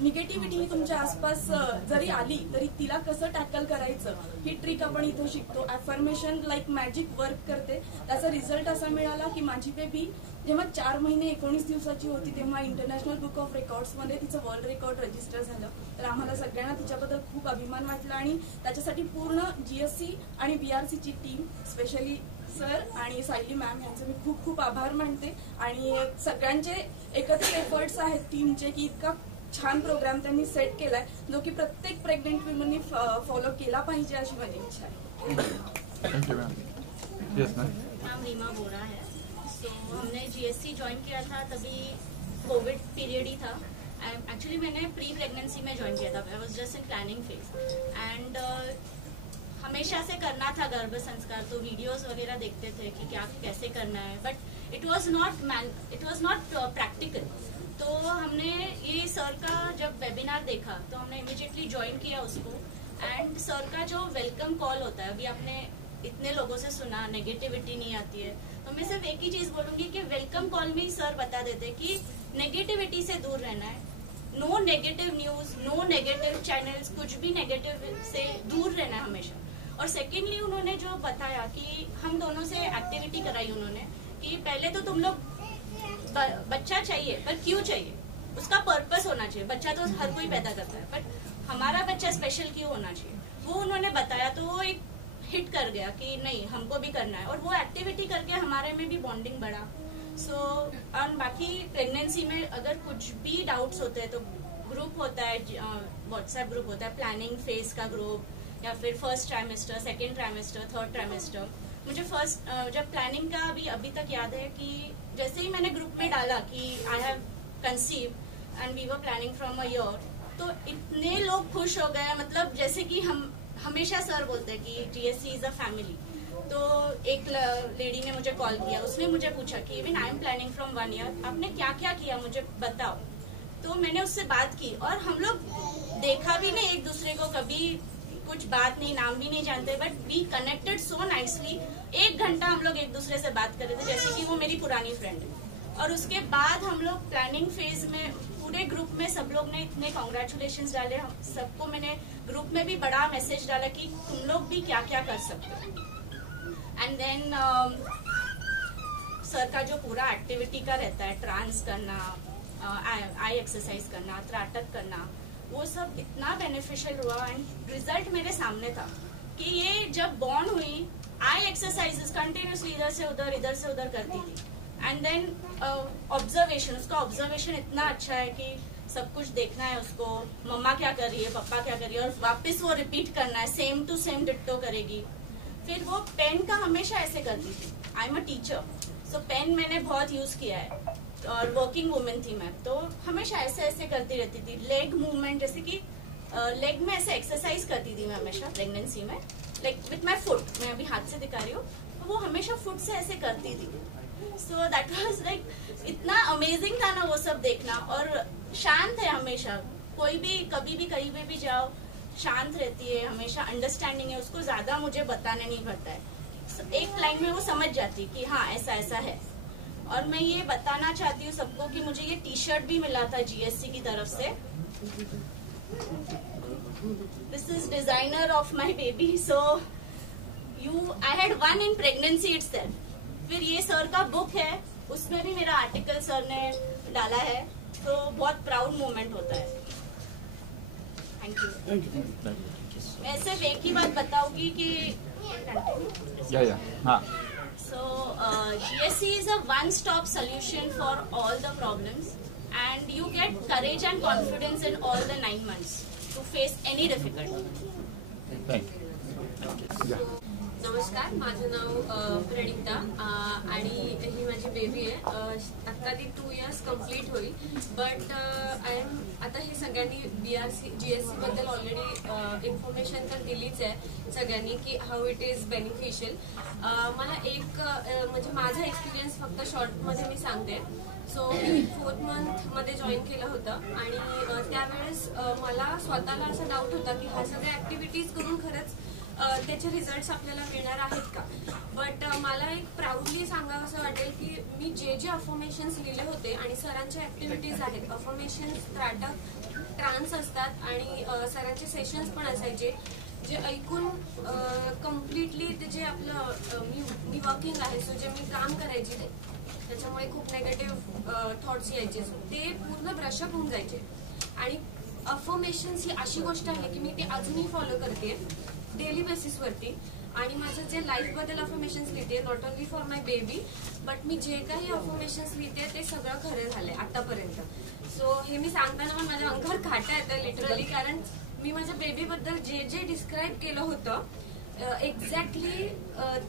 निगेटिव्हिटी तुमच्या आसपास जरी आली तरी तिला कसं टॅकल करायचं ही ट्रिक आपण इथं शिकतो. ॲफर्मेशन लाईक मॅजिक वर्क करते. त्याचा रिझल्ट असा मिळाला की माझी बेबी जेव्हा 4 महिने 19 दिवसाची होती तेव्हा इंटरनॅशनल बुक ऑफ रेकॉर्ड्समध्ये तिचं वर्ल्ड रेकॉर्ड रजिस्टर झालं. तर आम्हाला सगळ्यांना तिच्याबद्दल खूप अभिमान वाटला आणि त्याच्यासाठी पूर्ण GSC आणि BRCची टीम, स्पेशली सर आणि सायली मॅम यांचे मी खूप खूप आभार मानते. आणि सगळ्यांचे एकत्र एफर्ट्स आहेत टीमचे की इतका छान प्रोग्राम त्यांनी सेट केलाय जो की प्रत्येक प्रेग्नेंट वुमननी फॉलो केला पाहिजे अशी माझी इच्छा आहे. Thank you ma'am. Yes ma'am. नाम रीमा बोरा है. सो हमने GSC ज्वाइन किया था तभी कोविड पीरियड ही था. एक्चुअली मैंने प्री प्रेगनेंसी में ज्वाइन किया था. I was just in planning phase end हमेशा से करना था गर्भ संस्कार, तो वीडियोस वगैरह देखते थे कि क्या कैसे करना है, बट इट वाज नॉट प्रैक्टिकल. तो हमने ये सर का जब वेबिनार देखा तो हमने इमीडिएटली ज्वाइन किया उसको. एंड सर का जो वेलकम कॉल होता है, अभी आपने इतने लोगों से सुना नेगेटिविटी नहीं आती है, तो मैं सिर्फ एक ही चीज बोलूंगी कि वेलकम कॉल में ही सर बता देते कि नेगेटिविटी से दूर रहना है. No negative news, no negative channels, कुछ भी नेगेटिव से दूर रहना है हमेशा. और सेकेंडली उन्होंने जो बताया कि हम दोनों से एक्टिविटी कराई उन्होंने कि पहले तो तुम लोग बच्चा चाहिए पर क्यों चाहिए, उसका पर्पस होना चाहिए. बच्चा तो हर कोई पैदा करता है, बट हमारा बच्चा स्पेशल क्यों होना चाहिए वो उन्होंने बताया. तो वो एक हिट कर गया कि नहीं हमको भी करना है. और वो एक्टिविटी करके हमारे में भी बॉन्डिंग बढ़ा. सो और बाकी प्रेगनेंसी में अगर कुछ भी डाउट्स होते हैं तो ग्रुप होता है, व्हाट्सएप ग्रुप होता है, प्लानिंग फेज का ग्रुप, या फिर first trimester, 2nd trimester, 3rd trimester. मुझे फर्स्ट जब प्लानिंग का अभी तक याद है कि जैसे ही मैंने ग्रुप में डाला कि I have conceive and we were planning from a year, तो इतने लोग खुश हो गए. मतलब जैसे कि हम हमेशा सर बोलते हैं कि GSC इज अ फैमिली. तो एक लेडी ने मुझे कॉल किया, उसने मुझे पूछा कि even I am planning from 1 year, आपने क्या क्या किया मुझे बताओ. तो मैंने उससे बात की और हम लोग देखा भी नहीं एक दूसरे को, कभी कुछ बात नहीं, नाम भी नहीं जानते, but we connected so nicely. 1 घंटा हम लोग एक दूसरे से बात कर रहे थे जैसे कि वो मेरी पुरानी फ्रेंड है. और उसके बाद हम लोग प्लानिंग फेज में पूरे ग्रुप में सब लोग ने इतने कॉन्ग्रेचुलेशंस डाले. सबको मैंने ग्रुप में भी बड़ा मैसेज डाला कि तुम लोग भी क्या क्या कर सकते हो. एंड देन सर का जो पूरा एक्टिविटी का रहता है, ट्रांस करना, आई एक्सरसाइज करना, त्राटक करना, वो सब इतना बेनिफिशियल हुआ एंड रिजल्ट मेरे सामने था कि ये जब बॉर्न हुई आई एक्सरसाइजेस कंटिन्यूसली इधर से उधर करती थी एंड देन ऑब्जर्वेशन, उसका ऑब्जर्वेशन इतना अच्छा है कि सब कुछ देखना है उसको, मम्मा क्या कर रही है, पापा क्या कर रही है, और वापस वो रिपीट करना है, सेम टू सेम डिट्टो करेगी। फिर वो पेन का हमेशा ऐसे करती थी, I am a teacher so pen मैंने बहुत यूज किया है और वर्किंग वुमेन थी मैं, तो हमेशा ऐसे ऐसे करती रहती थी। लेग मूवमेंट, जैसे कि लेग में ऐसे एक्सरसाइज करती थी मैं हमेशा प्रेगनेंसी में, लाइक विथ माई फुट, मैं अभी हाथ से दिखा रही हूँ, तो वो हमेशा फुट से ऐसे करती थी। सो दैट वाज लाइक इतना अमेजिंग था ना वो सब देखना, और शांत है हमेशा, कोई भी कभी भी कहीं पे भी जाओ शांत रहती है, हमेशा अंडरस्टैंडिंग है, उसको ज्यादा मुझे बताने नहीं पड़ता है, एक लाइन में वो समझ जाती कि हाँ ऐसा ऐसा है। और मैं ये बताना चाहती हूँ सबको कि मुझे ये टी शर्ट भी मिला था GSC की तरफ से, this is designer of my baby, so I had one in pregnancy itself. फिर ये सर का बुक है, उसमें भी मेरा आर्टिकल सर ने डाला है, तो बहुत प्राउड मोमेंट होता है। Thank you. मैं सिर्फ एक ही बात बताऊंगी कि so GSC is a one-stop solution for all the problems, and you get courage and confidence in all the 9 months to face any difficulty. Thank you. नमस्कार, माझं नाव प्रणिता आणि ही माझी बेबी आहे. आत्ता ती 2 years कंप्लीट होईल, बट आय एम आता हे सगळ्यांनी BRC GSC बद्दल ऑलरेडी इन्फॉर्मेशन तर दिलीच आहे सगळ्यांनी की हाऊ इट इज बेनिफिशियल. मला एक म्हणजे माझा एक्सपिरियन्स फक्त शॉर्टमध्ये मी सांगते. सो मी 4th month मध्ये जॉईन केलं होतं आणि त्यावेळेस मला स्वतःला असा डाऊट होता की ह्या सगळ्या ऍक्टिव्हिटीज करून खरंच त्याचे रिझल्ट्स आपल्याला मिळणार आहेत का. बट मला एक प्राऊडली सांगावं असं वाटेल की मी जे जे अफर्मेशन्स लिहिले होते आणि सरांच्या ऍक्टिव्हिटीज आहेत, अफर्मेशन्स त्राटक ट्रान्स असतात आणि सरांचे सेशन्स पण असायचे, जे ऐकून कम्प्लिटली ते जे आपलं मी वर्किंग आहे, सो जे मी काम करायचे त्याच्यामुळे खूप नेगेटिव्ह थॉट्स यायचे, ते पूर्ण ब्रशअप होऊन जायचे. आणि अफर्मेशन्स ही अशी गोष्ट आहे की मी ते अजूनही फॉलो करते डेली बेसिसवरती. आणि माझं जे लाईफबद्दल अफर्मेशन्स लिहिते, not only for my baby, but मी जे काही अफर्मेशन्स लिहिते ते सगळं खरं झालंय आतापर्यंत. सो हे मी सांगताना पण माझ्या अंगावर काटा येतं लिटरली, कारण मी माझ्या बेबीबद्दल जे जे डिस्क्राईब केलं होतं एक्झॅक्टली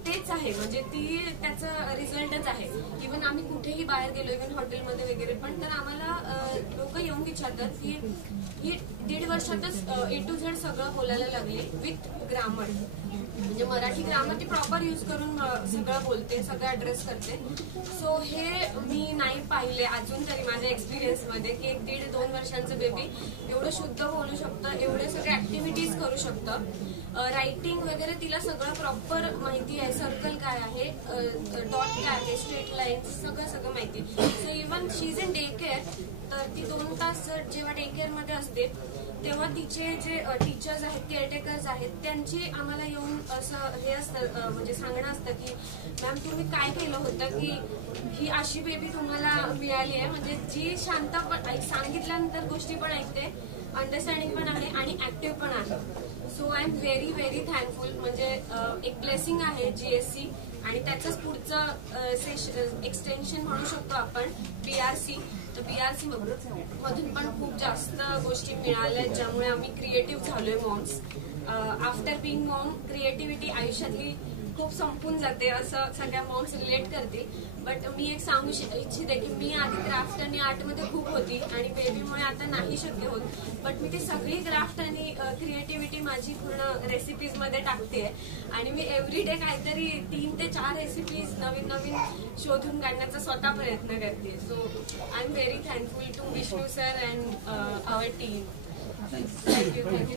तेच आहे, म्हणजे ती त्याचा रिझल्टच आहे. इव्हन आम्ही कुठेही बाहेर गेलो, इव्हन हॉटेलमध्ये वगैरे पण, तर आम्हाला लोक येऊन विचारतात की ही 1.5 वर्षातच A to Z सगळं बोलायला लागली विथ ग्रामर, म्हणजे मराठी ग्रामर ती प्रॉपर यूज करून सगळं बोलते, सगळं ऍड्रेस करते. सो हे मी नाही पाहिले अजून तरी माझ्या एक्सपिरियन्समध्ये की 1.5-2 वर्षांचं बेबी एवढं शुद्ध बोलू शकतं, एवढे सगळे ऍक्टिव्हिटीज करू शकतं. रायटिंग वगैरे तिला सगळं प्रॉपर माहिती आहे, सर्कल काय आहे, डॉट काय आहे, स्ट्रेट लाईन्स सगळं माहिती. So even she is in day care, तर ती 2 तास जेव्हा डे केअर मध्ये असते तेव्हा तिचे जे टीचर्स आहेत, केअरटेकर्स आहेत, त्यांची आम्हाला येऊन असं हे असतं, म्हणजे सांगणं असतं की मॅम तुम्ही काय केलं होतं की ही अशी बेबी तुम्हाला मिळाली आहे, म्हणजे जी शांत पण सांगितल्यानंतर गोष्टी पण ऐकते, अंडरस्टँडिंग पण आहे आणि ऍक्टिव्ह पण आहे. So I am very very thankful. म्हणजे एक ब्लेसिंग आहे GSC, आणि त्याचंच पुढचं एक्सटेन्शन म्हणू शकतो आपण BRC. तर BRC मधून पण खूप जास्त गोष्टी मिळाल्या ज्यामुळे आम्ही क्रिएटिव्ह झालोय moms. After being mom creativity आयुष्यातली खूप संपून जाते असं सगळ्या मॉम्स रिलेट करतील. बट मी एक सांगू इच्छिते की मी आधी क्राफ्ट आणि आर्टमध्ये खूप होती आणि बेबीमुळे आता नाही शक्य होत, बट मी ती सगळी क्राफ्ट आणि क्रिएटिव्हिटी माझी पूर्ण रेसिपीजमध्ये टाकते आणि मी एव्हरीडे काहीतरी 3 ते 4 रेसिपीज नवीन नवीन शोधून काढण्याचा स्वतः प्रयत्न करते. So I am very thankful to Vishnu sir and our team. Thank you.